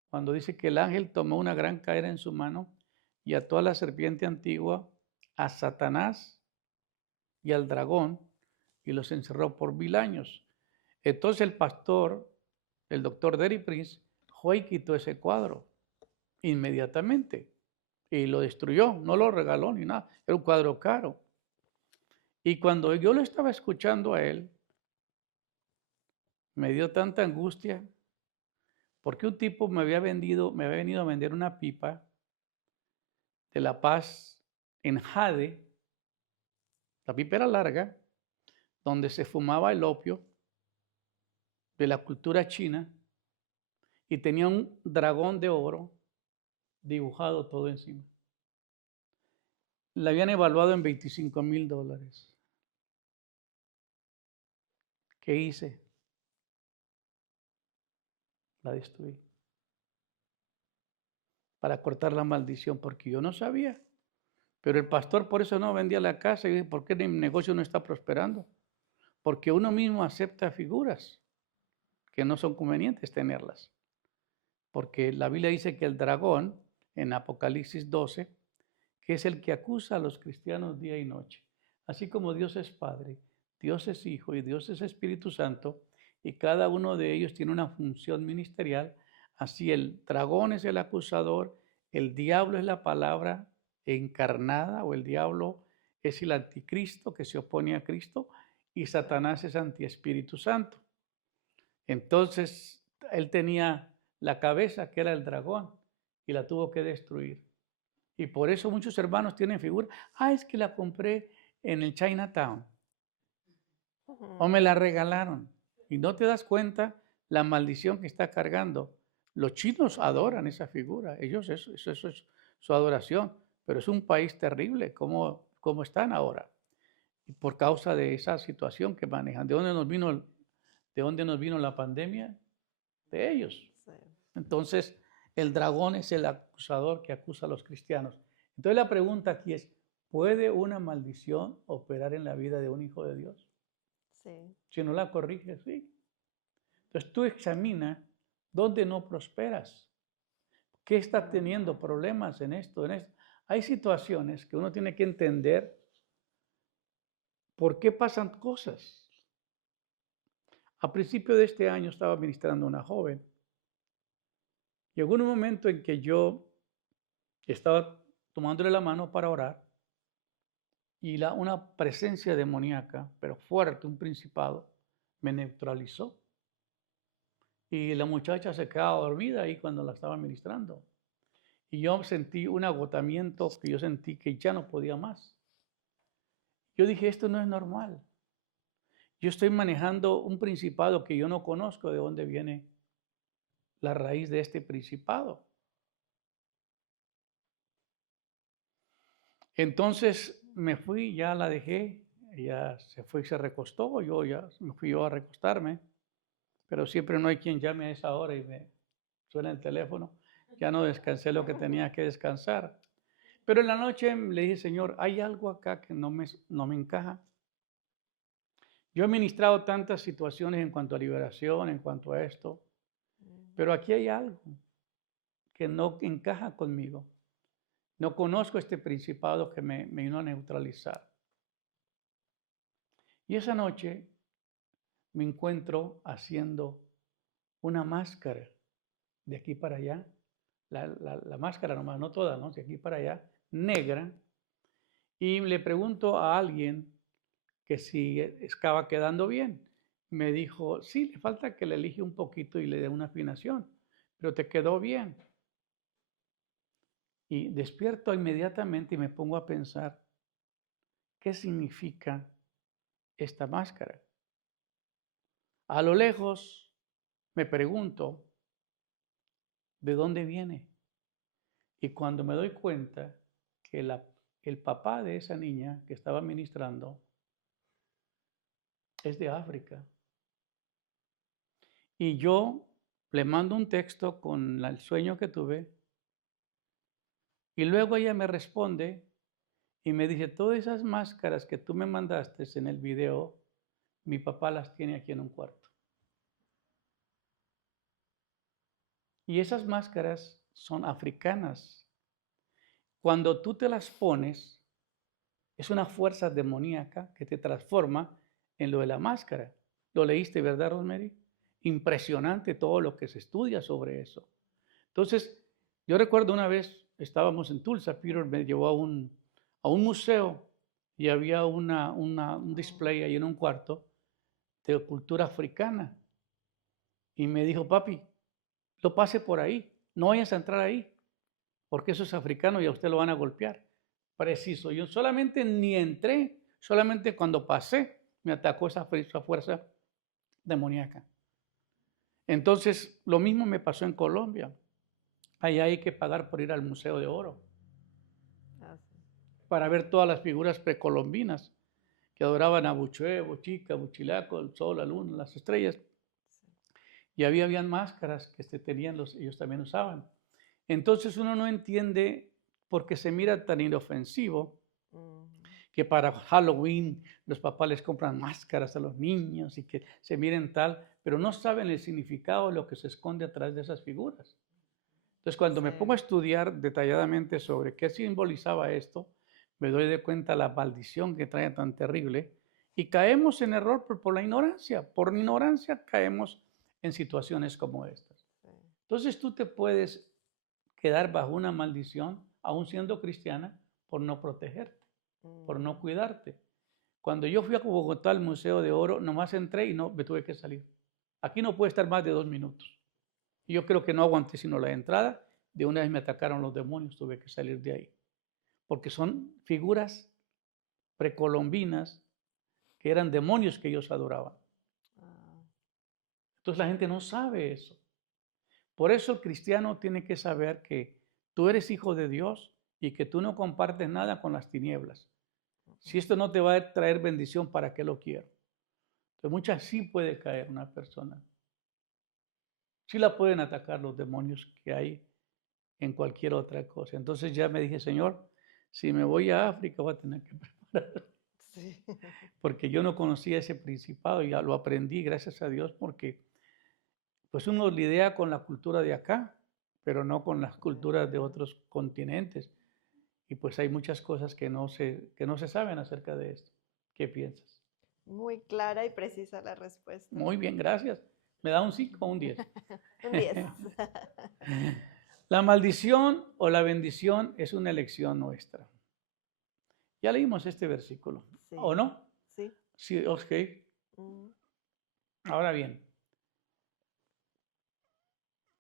Cuando dice que el ángel tomó una gran cadena en su mano y ató a la serpiente antigua, a Satanás y al dragón, y los encerró por 1000 años. Entonces el pastor, el doctor Derek Prince, fue y quitó ese cuadro inmediatamente y lo destruyó, no lo regaló ni nada, era un cuadro caro. Y cuando yo lo estaba escuchando a él, me dio tanta angustia porque un tipo me había venido a vender una pipa de La Paz en jade. La pipa era larga, donde se fumaba el opio de la cultura china y tenía un dragón de oro dibujado todo encima. La habían evaluado en $25,000. ¿Qué hice? La destruí para cortar la maldición, porque yo no sabía. Pero el pastor por eso no vendía la casa y dije, ¿por qué mi negocio no está prosperando? Porque uno mismo acepta figuras que no son convenientes tenerlas. Porque la Biblia dice que el dragón, en Apocalipsis 12, que es el que acusa a los cristianos día y noche. Así como Dios es Padre, Dios es Hijo y Dios es Espíritu Santo, y cada uno de ellos tiene una función ministerial, así el dragón es el acusador, el diablo es la palabra encarnada, o el diablo es el anticristo que se opone a Cristo, y Satanás es antiespíritu santo. Entonces, él tenía la cabeza que era el dragón y la tuvo que destruir. Y por eso muchos hermanos tienen figuras. Es que la compré en el Chinatown o me la regalaron. Y no te das cuenta la maldición que está cargando. Los chinos adoran esa figura. Ellos, eso es su adoración. Pero es un país terrible como están ahora. Y por causa de esa situación que manejan. ¿De dónde nos vino la pandemia? De ellos. Sí. Entonces, el dragón es el acusador que acusa a los cristianos. Entonces la pregunta aquí es, ¿puede una maldición operar en la vida de un hijo de Dios? Sí. Si no la corriges, sí. Entonces tú examina dónde no prosperas. ¿Qué está teniendo problemas en esto, en esto? Hay situaciones que uno tiene que entender por qué pasan cosas. A principio de este año estaba ministrando a una joven. Llegó un momento en que yo estaba tomándole la mano para orar y una presencia demoníaca, pero fuerte, un principado, me neutralizó. Y la muchacha se quedaba dormida ahí cuando la estaba ministrando. Y yo sentí un agotamiento que yo sentí que ya no podía más. Yo dije, esto no es normal. Yo estoy manejando un principado que yo no conozco de dónde viene la raíz de este principado. Entonces me fui, ya la dejé, ella se fue y se recostó, yo ya me fui yo a recostarme, pero siempre no hay quien llame a esa hora y me suena el teléfono. Ya no descansé lo que tenía que descansar. Pero en la noche le dije, Señor, hay algo acá que no me encaja. Yo he ministrado tantas situaciones en cuanto a liberación, en cuanto a esto, pero aquí hay algo que no encaja conmigo. No conozco este principado que me vino a neutralizar. Y esa noche me encuentro haciendo una máscara de aquí para allá, la máscara nomás, no toda, ¿no? De aquí para allá, negra, y le pregunto a alguien que si estaba quedando bien. Me dijo, sí, le falta que le elige un poquito y le dé una afinación, pero te quedó bien. Y despierto inmediatamente y me pongo a pensar, ¿qué significa esta máscara? A lo lejos me pregunto, ¿de dónde viene? Y cuando me doy cuenta que el papá de esa niña que estaba ministrando es de África. Y yo le mando un texto con el sueño que tuve y luego ella me responde y me dice, todas esas máscaras que tú me mandaste en el video, mi papá las tiene aquí en un cuarto. Y esas máscaras son africanas. Cuando tú te las pones, es una fuerza demoníaca que te transforma en lo de la máscara. ¿Lo leíste, verdad, Rosemary? Impresionante todo lo que se estudia sobre eso. Entonces, yo recuerdo una vez, estábamos en Tulsa, Peter me llevó a un museo y había un display ahí en un cuarto de cultura africana. Y me dijo, papi, no pase por ahí, no vayas a entrar ahí, porque eso es africano y a usted lo van a golpear. Preciso, yo solamente ni entré, solamente cuando pasé me atacó esa fuerza demoníaca. Entonces, lo mismo me pasó en Colombia. Allá hay que pagar por ir al Museo de Oro para ver todas las figuras precolombinas que adoraban a Buchué, Bochica, Buchilaco, el sol, la luna, las estrellas. Y habían máscaras que tenían ellos también usaban. Entonces uno no entiende por qué se mira tan inofensivo que para Halloween los papás les compran máscaras a los niños y que se miren tal, pero no saben el significado de lo que se esconde atrás de esas figuras. Entonces cuando me pongo a estudiar detalladamente sobre qué simbolizaba esto, me doy de cuenta la maldición que trae tan terrible y caemos en error por la ignorancia. Por ignorancia caemos en situaciones como estas. Entonces tú te puedes quedar bajo una maldición, aún siendo cristiana, por no protegerte, por no cuidarte. Cuando yo fui a Bogotá al Museo de Oro, nomás entré y no me tuve que salir. Aquí no puede estar más de 2 minutos. Y yo creo que no aguanté sino la entrada. De una vez me atacaron los demonios, tuve que salir de ahí. Porque son figuras precolombinas que eran demonios que ellos adoraban. Entonces la gente no sabe eso. Por eso el cristiano tiene que saber que tú eres hijo de Dios y que tú no compartes nada con las tinieblas. Si esto no te va a traer bendición, ¿para qué lo quiero? Entonces muchas sí puede caer una persona. Sí la pueden atacar los demonios que hay en cualquier otra cosa. Entonces ya me dije, Señor, si me voy a África voy a tener que preparar. Sí. Porque yo no conocía ese principado y ya lo aprendí, gracias a Dios, porque pues uno lidia con la cultura de acá, pero no con las culturas de otros continentes. Y pues hay muchas cosas que no se saben acerca de esto. ¿Qué piensas? Muy clara y precisa la respuesta. Muy bien, gracias. ¿Me da un 5 o un 10? Un 10. La maldición o la bendición es una elección nuestra. Ya leímos este versículo, Sí. ¿o no? Sí. Sí, ok. Ahora bien,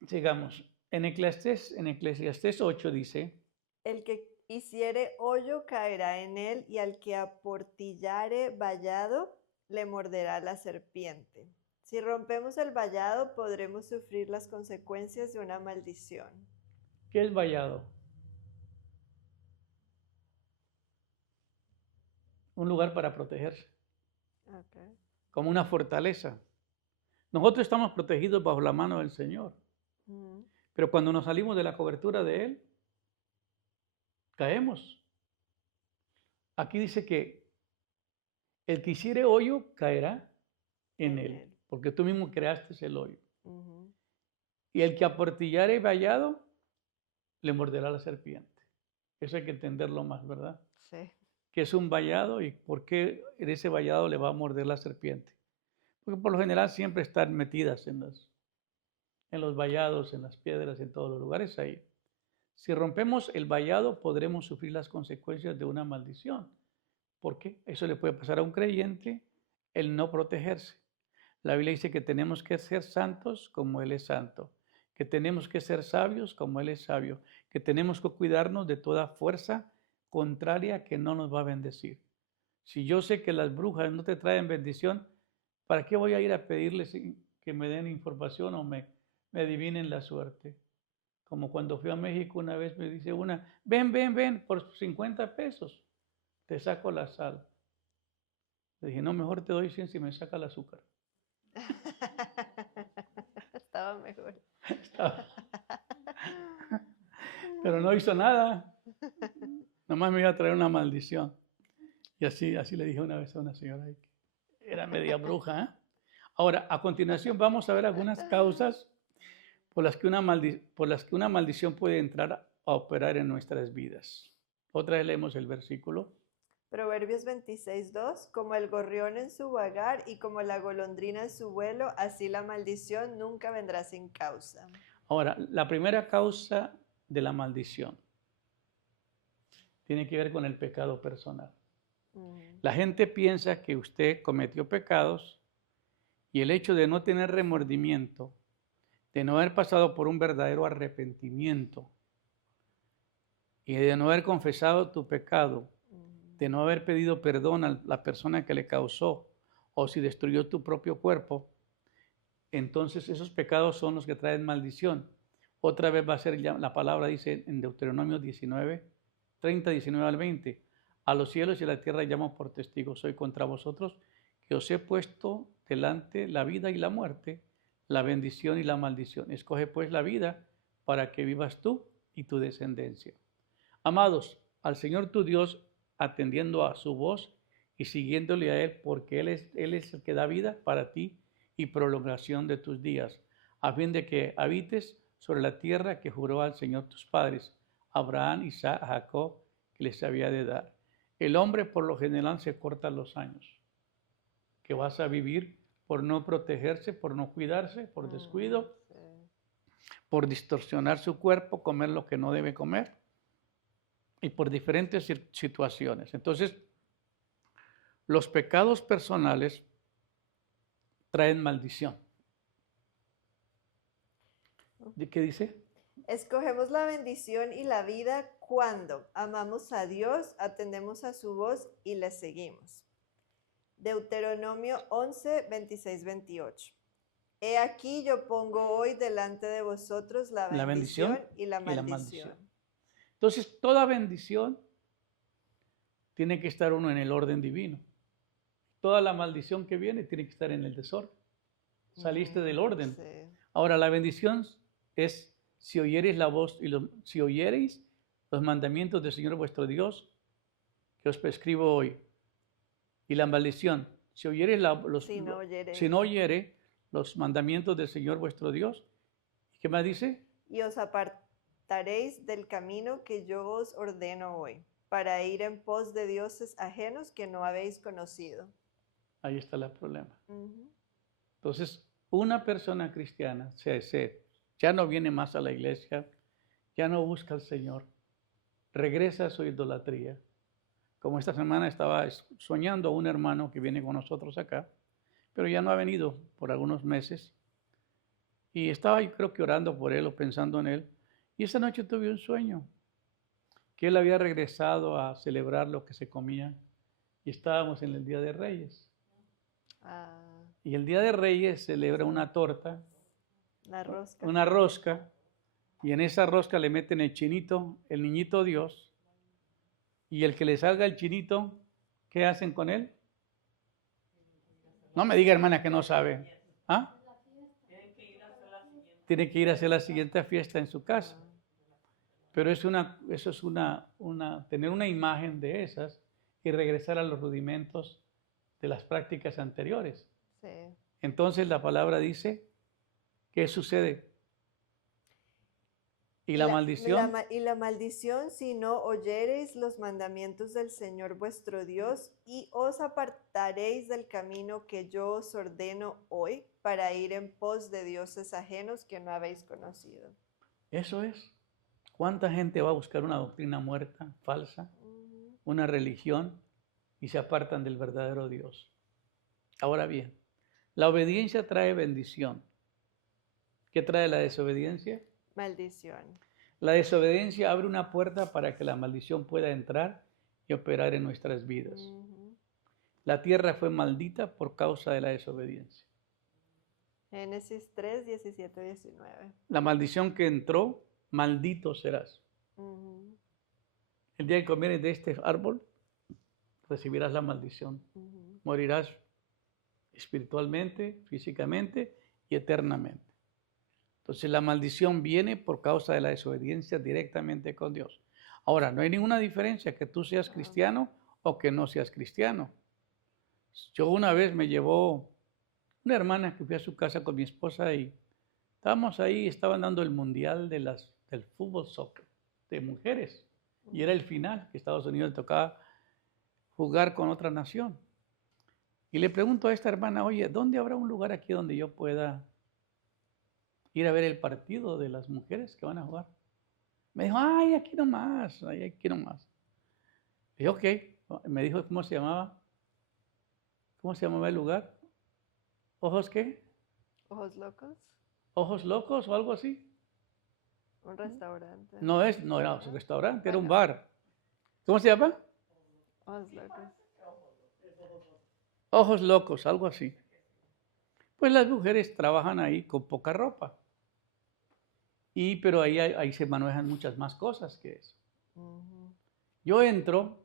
sigamos. En Eclesiastés 8 dice, El que hiciere hoyo caerá en él, y al que aportillare vallado le morderá la serpiente. Si rompemos el vallado, podremos sufrir las consecuencias de una maldición. ¿qué es vallado? Un lugar para protegerse, Okay. como una fortaleza. Nosotros estamos protegidos bajo la mano del Señor, Ujú. pero cuando nos salimos de la cobertura de Él, caemos. Aquí dice que el que hiciere hoyo caerá en En él, él. porque tú mismo creaste el hoyo. Ujú. Y el que aportillare vallado, le morderá la serpiente. Eso hay que entenderlo más, ¿verdad? Sí. ¿Qué es un vallado y por qué en ese vallado le va a morder la serpiente? Porque por lo general siempre están metidas en los vallados, en las piedras, en todos los lugares ahí. Si rompemos el vallado, podremos sufrir las consecuencias de una maldición. ¿Por qué? Eso le puede pasar a un creyente el no protegerse. La Biblia dice que tenemos que ser santos como Él es santo, que tenemos que ser sabios como Él es sabio, que tenemos que cuidarnos de toda fuerza contraria que no nos va a bendecir. Si yo sé que las brujas no te traen bendición, ¿para qué voy a ir a pedirles que me den información o me adivinen la suerte? Como cuando fui a México una vez me dice una, ven, por 50 pesos te saco la sal. Le dije, no, mejor te doy 100 si me saca el azúcar. Estaba mejor. Pero no hizo nada, nomás me iba a traer una maldición. Y así le dije una vez a una señora ahí que era media bruja. ¿Eh? Ahora, a continuación vamos a ver algunas causas por las que una maldición puede entrar a operar en nuestras vidas. Otra vez leemos el versículo. Proverbios 26:2, como el gorrión en su vagar y como la golondrina en su vuelo, así la maldición nunca vendrá sin causa. Ahora, la primera causa de la maldición tiene que ver con el pecado personal. Mm. La gente piensa que usted cometió pecados y el hecho de no tener remordimiento, de no haber pasado por un verdadero arrepentimiento y de no haber confesado tu pecado, de no haber pedido perdón a la persona que le causó o si destruyó tu propio cuerpo, entonces esos pecados son los que traen maldición. Otra vez va a ser, la palabra dice en Deuteronomio 19, 30, 19 al 20, a los cielos y a la tierra llamo por testigos hoy contra vosotros, que os he puesto delante la vida y la muerte, la bendición y la maldición. Escoge pues la vida para que vivas tú y tu descendencia. Amados, al Señor tu Dios, atendiendo a su voz y siguiéndole a Él, porque Él es el que da vida para ti y prolongación de tus días, a fin de que habites sobre la tierra que juró al Señor tus padres, Abraham, Isaac, Jacob, que les había de dar. El hombre por lo general se corta los años que vas a vivir por no protegerse, por no cuidarse, por descuido, Sí. por distorsionar su cuerpo, comer lo que no debe comer y por diferentes situaciones. Entonces, los pecados personales traen maldición. ¿De qué dice? Escogemos la bendición y la vida cuando amamos a Dios, atendemos a su voz y le seguimos. Deuteronomio 11, 26, 28. He aquí yo pongo hoy delante de vosotros la La bendición bendición y la y la maldición. maldición. Entonces, toda bendición tiene que estar uno en el orden divino. Toda la maldición que viene tiene que estar en el desorden. Saliste del orden. Sí. Ahora, la bendición es si oyereis la voz y si oyereis los mandamientos del Señor vuestro Dios que os prescribo hoy. Y la maldición, si oyereis si no oyere los mandamientos del Señor vuestro Dios, ¿qué más dice? Y os apartaréis del camino que yo os ordeno hoy, para ir en pos de dioses ajenos que no habéis conocido. Ahí está el problema. Ujú. Entonces, una persona cristiana ya no viene más a la iglesia, ya no busca al Señor, regresa a su idolatría. Como esta semana estaba soñando a un hermano que viene con nosotros acá, pero ya no ha venido por algunos meses. Y estaba yo creo que orando por él o pensando en él. Y esa noche tuve un sueño, que él había regresado a celebrar lo que se comía y estábamos en el Día de Reyes. Ah, Y el Día de Reyes celebra una torta, la rosca. una rosca, y en esa rosca le meten el chinito, el niñito Dios, y el que le salga el chinito, ¿qué hacen con él? No me diga, hermana, que no sabe. ¿Ah? Tiene que ir a hacer la siguiente fiesta en su casa. Pero eso es tener una imagen de esas y regresar a los rudimentos de las prácticas anteriores. Sí. Entonces la palabra dice, ¿qué sucede? ¿Y la maldición? Y la maldición si no oyereis los mandamientos del Señor vuestro Dios y os apartaréis del camino que yo os ordeno hoy para ir en pos de dioses ajenos que no habéis conocido. Eso es. ¿Cuánta gente va a buscar una doctrina muerta, falsa, una religión y se apartan del verdadero Dios? Ahora bien, la obediencia trae bendición. ¿Qué trae la desobediencia? Maldición. La desobediencia abre una puerta para que la maldición pueda entrar y operar en nuestras vidas. La tierra fue maldita por causa de la desobediencia. Génesis 3, 17, 19. La maldición que entró, maldito serás. El día que comieres de este árbol, recibirás la maldición. Morirás espiritualmente, físicamente y eternamente. Entonces la maldición viene por causa de la desobediencia directamente con Dios. Ahora, no hay ninguna diferencia que tú seas cristiano o que no seas cristiano. Yo una vez me llevó una hermana que fui a su casa con mi esposa y estábamos ahí, estaban dando el mundial del fútbol soccer de mujeres. Y era el final, que Estados Unidos le tocaba jugar con otra nación. Y le pregunto a esta hermana, oye, ¿dónde habrá un lugar aquí donde yo pueda ir a ver el partido de las mujeres que van a jugar? Me dijo, ay, aquí nomás, ay, aquí nomás. Le dije, ok. Me dijo, ¿cómo se llamaba? ¿Cómo se llamaba el lugar? ¿Ojos qué? ¿Ojos locos? ¿Ojos locos o algo así? Un restaurante. No era un restaurante, era un bar. ¿Cómo se llama? Ojos locos. Ojos locos, algo así. Pues las mujeres trabajan ahí con poca ropa. Pero ahí se manejan muchas más cosas que eso. Yo entro,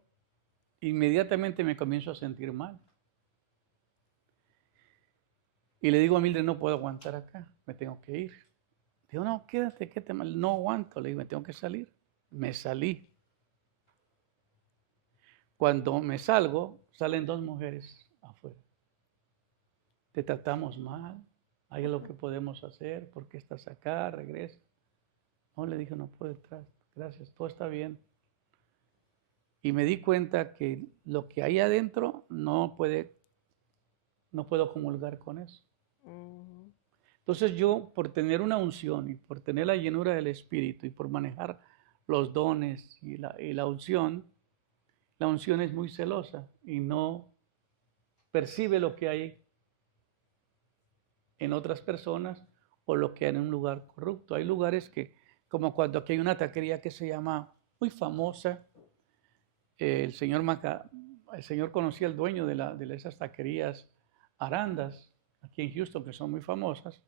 inmediatamente me comienzo a sentir mal. Y le digo a Mildred, no puedo aguantar acá, me tengo que ir. Digo, no, quédate, mal, no aguanto. Le digo, me tengo que salir. Me salí. Cuando me salgo, salen dos mujeres afuera. Te tratamos mal, hay algo que podemos hacer, ¿por qué estás acá? Regresa. No, le dije, no puedo entrar, gracias, todo está bien. Y me di cuenta que lo que hay adentro no puedo comulgar con eso. Entonces yo, por tener una unción y por tener la llenura del Espíritu y por manejar los dones y la unción es muy celosa y no percibe lo que hay en otras personas o lo que hay en un lugar corrupto. Hay lugares que, como cuando aquí hay una taquería que se llama, muy famosa, el señor conocía al dueño de esas taquerías Arandas, aquí en Houston, que son muy famosas.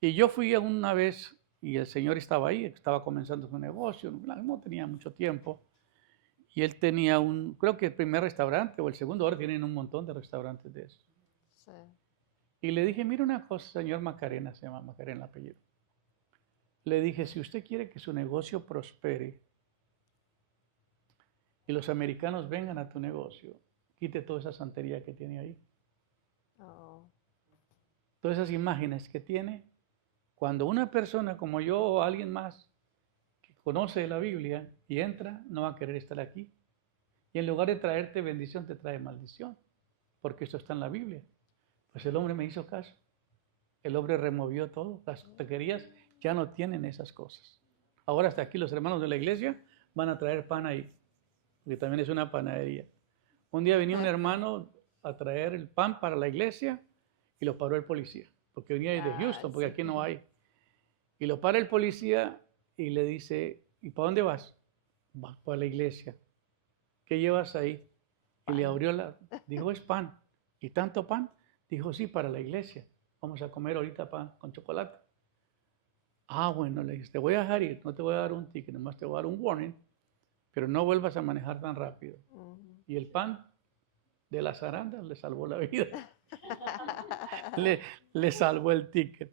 Y yo fui una vez y el señor estaba ahí, estaba comenzando su negocio, no tenía mucho tiempo. Y él tenía creo que el primer restaurante o el segundo, ahora tienen un montón de restaurantes de eso. Sí. Y le dije, mire una cosa, señor Macarena, se llama Macarena el apellido. Le dije, si usted quiere que su negocio prospere y los americanos vengan a tu negocio, quite toda esa santería que tiene ahí. Todas esas imágenes que tiene. Cuando una persona como yo o alguien más que conoce la Biblia y entra, no va a querer estar aquí. Y en lugar de traerte bendición, te trae maldición, porque eso está en la Biblia. Pues el hombre me hizo caso. El hombre removió todo. Las taquerías ya no tienen esas cosas. Ahora hasta aquí los hermanos de la iglesia van a traer pan ahí, porque también es una panadería. Un día venía un hermano a traer el pan para la iglesia y lo paró el policía, porque venía de Houston, porque sí. aquí no hay. Y lo para el policía y le dice, ¿y para dónde vas? Va para la iglesia. ¿Qué llevas ahí? Y le Pan. abrió dijo, es pan. ¿Y tanto pan? Dijo, sí, para la iglesia. Vamos a comer ahorita pan con chocolate. Ah, bueno, le dije, te voy a dejar ir, no te voy a dar un ticket, nomás te voy a dar un warning, pero no vuelvas a manejar tan rápido. Ujú. Y el pan de las arandas le salvó la vida, le salvó el ticket.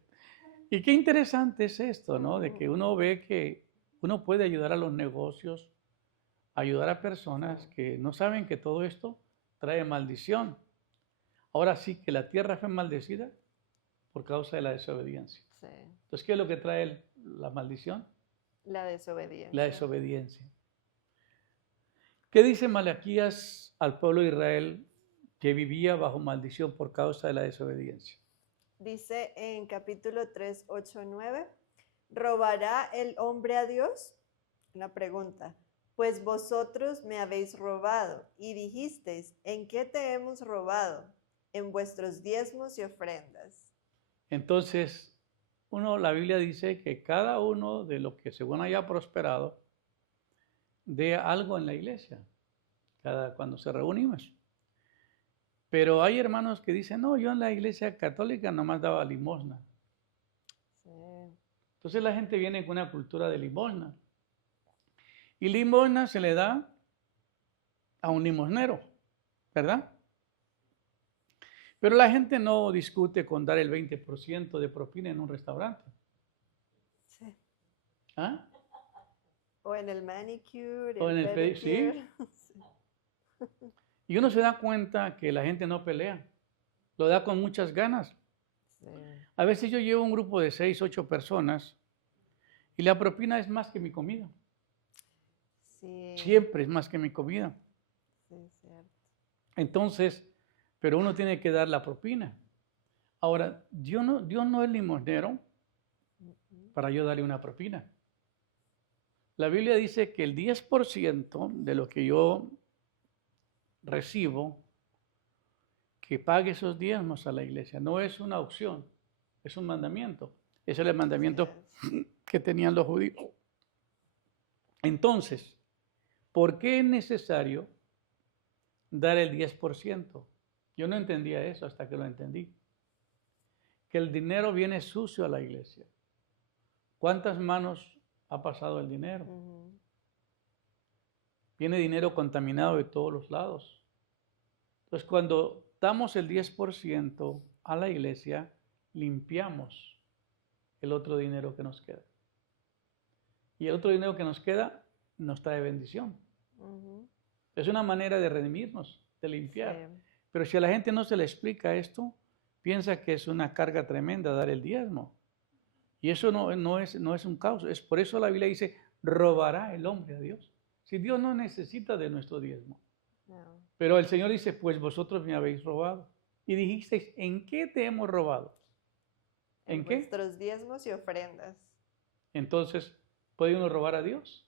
Y qué interesante es esto, ¿no? De que uno ve que uno puede ayudar a los negocios, ayudar a personas que no saben que todo esto trae maldición. Ahora sí que la tierra fue maldecida por causa de la desobediencia. Sí, Entonces, ¿qué es lo que trae la maldición? la La desobediencia. desobediencia. ¿Qué dice Malaquías al pueblo de Israel que vivía bajo maldición por causa de la desobediencia? Dice en capítulo 3, 8, 9, ¿robará el hombre a Dios? Una pregunta. Pues vosotros me habéis robado y dijisteis, ¿en qué te hemos robado? En vuestros diezmos y ofrendas. Entonces, la Biblia dice que cada uno de los que según haya prosperado, dé algo en la iglesia, cuando se reunimos. Pero hay hermanos que dicen, no, yo en la iglesia católica nomás daba limosna. Sí. Entonces la gente viene con una cultura de limosna. Y limosna se le da a un limosnero, ¿verdad? Pero la gente no discute con dar el 20% de propina en un restaurante. Sí. ¿Ah? O en el manicure, O en el el pedicure. sí. Y uno se da cuenta que la gente no pelea, lo da con muchas ganas. Sí. A veces yo llevo un grupo de 6, 8 personas y la propina es más que mi comida. Sí. Siempre es más que mi comida. Sí, cierto. Entonces, pero uno tiene que dar la propina. Ahora, Dios no es limosnero Ujú. para yo darle una propina. La Biblia dice que el 10% de lo que yo recibo, que pague esos diezmos a la iglesia. No es una opción, es un mandamiento. Ese era el mandamiento Así que tenían los judíos. Entonces, ¿por qué es necesario dar el 10%? Yo no entendía eso hasta que lo entendí. Que el dinero viene sucio a la iglesia. ¿Cuántas manos ha pasado el dinero? Ujú. Viene dinero contaminado de todos los lados. Entonces, cuando damos el 10% a la iglesia, limpiamos el otro dinero que nos queda. Y el otro dinero que nos queda nos trae bendición. Ujú. Es una manera de redimirnos, de limpiar. Sí. Pero si a la gente no se le explica esto, piensa que es una carga tremenda dar el diezmo. Y eso no es un caos. Es por eso la Biblia dice, robará el hombre a Dios. Si Dios no necesita de nuestro diezmo. No. Pero el Señor dice, pues vosotros me habéis robado. Y dijisteis, ¿en qué te hemos robado? En ¿En qué? vuestros diezmos y ofrendas. Entonces, ¿puede uno robar a Dios?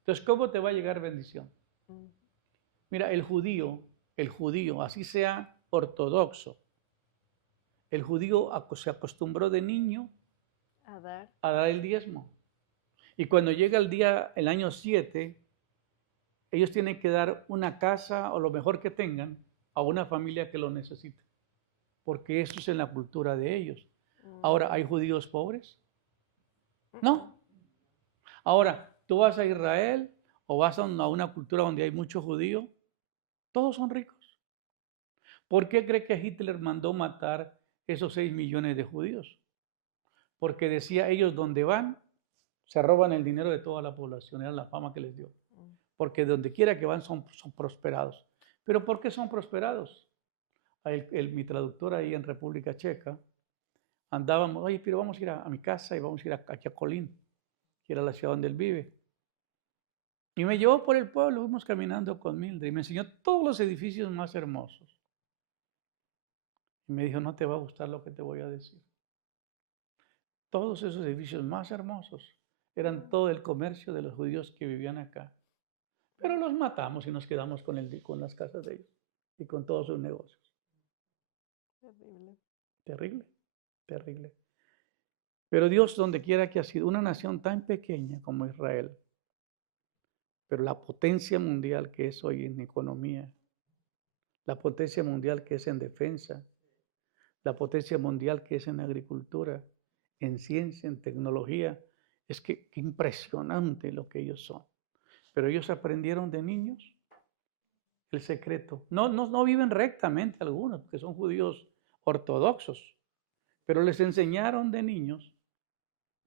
Entonces, ¿cómo te va a llegar bendición? Mm. Mira, el judío, así sea ortodoxo, el judío se acostumbró de niño A dar. a dar el diezmo. Y cuando llega el año 7, ellos tienen que dar una casa o lo mejor que tengan a una familia que lo necesite, porque eso es en la cultura de ellos. Ahora, ¿hay judíos pobres? No. Ahora, tú vas a Israel o vas a una cultura donde hay muchos judíos, todos son ricos. ¿Por qué cree que Hitler mandó matar esos 6 millones de judíos? Porque decía, ellos donde van, se roban el dinero de toda la población, era la fama que les dio. Porque donde quiera que van son prosperados. ¿Pero por qué son prosperados? Mi traductor ahí en República Checa, andábamos, oye, pero vamos a ir a mi casa y vamos a ir aquí a Colín, que era la ciudad donde él vive. Y me llevó por el pueblo, fuimos caminando con Mildred y me enseñó todos los edificios más hermosos. Y me dijo, no te va a gustar lo que te voy a decir. Todos esos edificios más hermosos eran todo el comercio de los judíos que vivían acá. Pero los matamos y nos quedamos con las casas de ellos. y con todos sus negocios. Terrible. Terrible, terrible. Pero Dios, donde quiera que ha sido una nación tan pequeña como Israel, pero la potencia mundial que es hoy en economía, la potencia mundial que es en defensa, la potencia mundial que es en agricultura, en ciencia, en tecnología, es que qué impresionante lo que ellos son. Pero ellos aprendieron de niños el secreto. No viven rectamente algunos, porque son judíos ortodoxos, pero les enseñaron de niños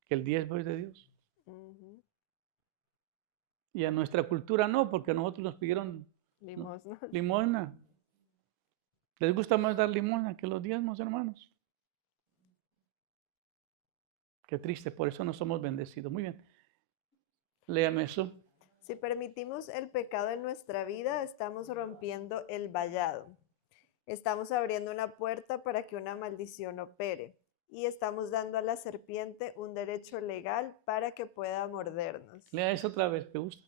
que el diezmo es de Dios. Ujú. Y a nuestra cultura no, porque a nosotros nos pidieron Limosna. limosna. ¿Les gusta más dar limosna que los diezmos, hermanos? Qué triste, por eso no somos bendecidos. Muy bien, léame eso. Si permitimos el pecado en nuestra vida, estamos rompiendo el vallado. Estamos abriendo una puerta para que una maldición opere. Y estamos dando a la serpiente un derecho legal para que pueda mordernos. Lea eso otra vez, ¿te gusta?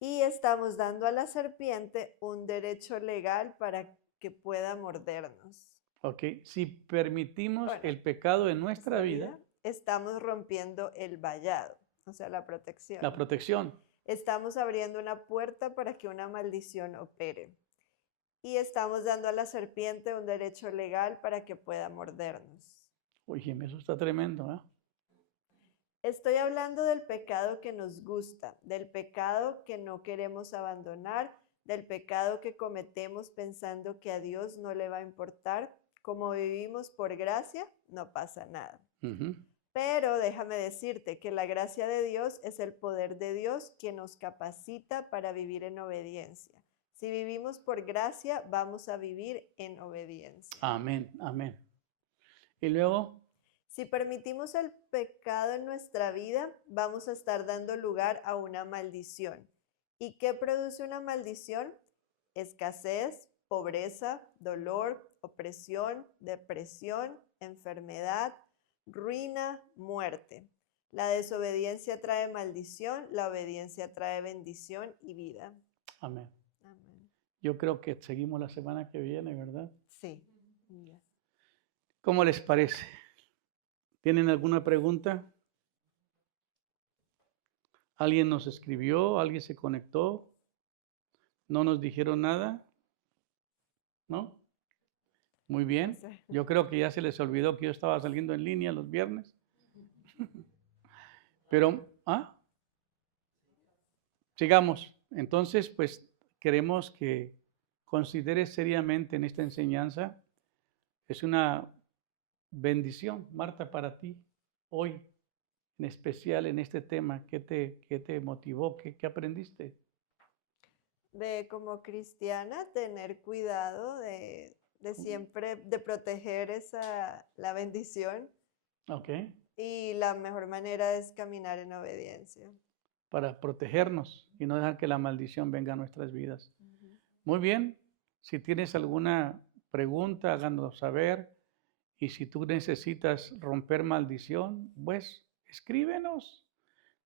Y estamos dando a la serpiente un derecho legal para que pueda mordernos. Ok, si permitimos Bueno, el pecado en nuestra vida, estamos rompiendo el vallado, o sea, la protección. la protección, Estamos abriendo una puerta para que una maldición opere. Y estamos dando a la serpiente un derecho legal para que pueda mordernos. oye, eso está tremendo, ¿eh? Estoy hablando del pecado que nos gusta, del pecado que no queremos abandonar, del pecado que cometemos pensando que a Dios no le va a importar. Como vivimos por gracia, no pasa nada. Ujú. Pero déjame decirte que la gracia de Dios es el poder de Dios que nos capacita para vivir en obediencia. Si vivimos por gracia, vamos a vivir en obediencia. Amén, amén. Y luego, Si permitimos el pecado en nuestra vida, vamos a estar dando lugar a una maldición. ¿Y qué produce una maldición? Escasez, pobreza, dolor, opresión, depresión, enfermedad, ruina, muerte. La desobediencia trae maldición, la obediencia trae bendición y vida. amén. Amén. Yo creo que seguimos la semana que viene, ¿verdad? Sí. Yes. ¿Cómo les parece? ¿Tienen alguna pregunta? ¿Alguien nos escribió? ¿Alguien se conectó? ¿No nos dijeron nada? ¿No? Muy bien. Sí. Yo creo que ya se les olvidó que yo estaba saliendo en línea los viernes. Pero, sigamos. Entonces, pues queremos que consideres seriamente en esta enseñanza. Es una bendición, Marta, para ti hoy, en especial en este tema. ¿Qué te motivó? ¿Qué aprendiste? De como cristiana tener cuidado de siempre, de proteger la bendición, Ok, y la mejor manera es caminar en obediencia. para protegernos y no dejar que la maldición venga a nuestras vidas. Muy bien, si tienes alguna pregunta, háganos saber. Y si tú necesitas romper maldición, pues escríbenos.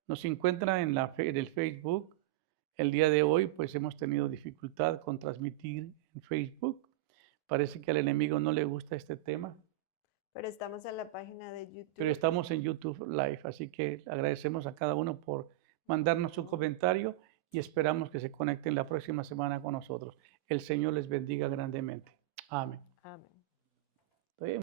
Nos encuentra en el Facebook. El día de hoy, pues hemos tenido dificultad con transmitir en Facebook. Parece que al enemigo no le gusta este tema, Pero estamos en la página de YouTube. pero estamos en YouTube Live, así que agradecemos a cada uno por mandarnos su comentario y esperamos que se conecten la próxima semana con nosotros. El Señor les bendiga grandemente. Amén. Amén. ¿Está bien?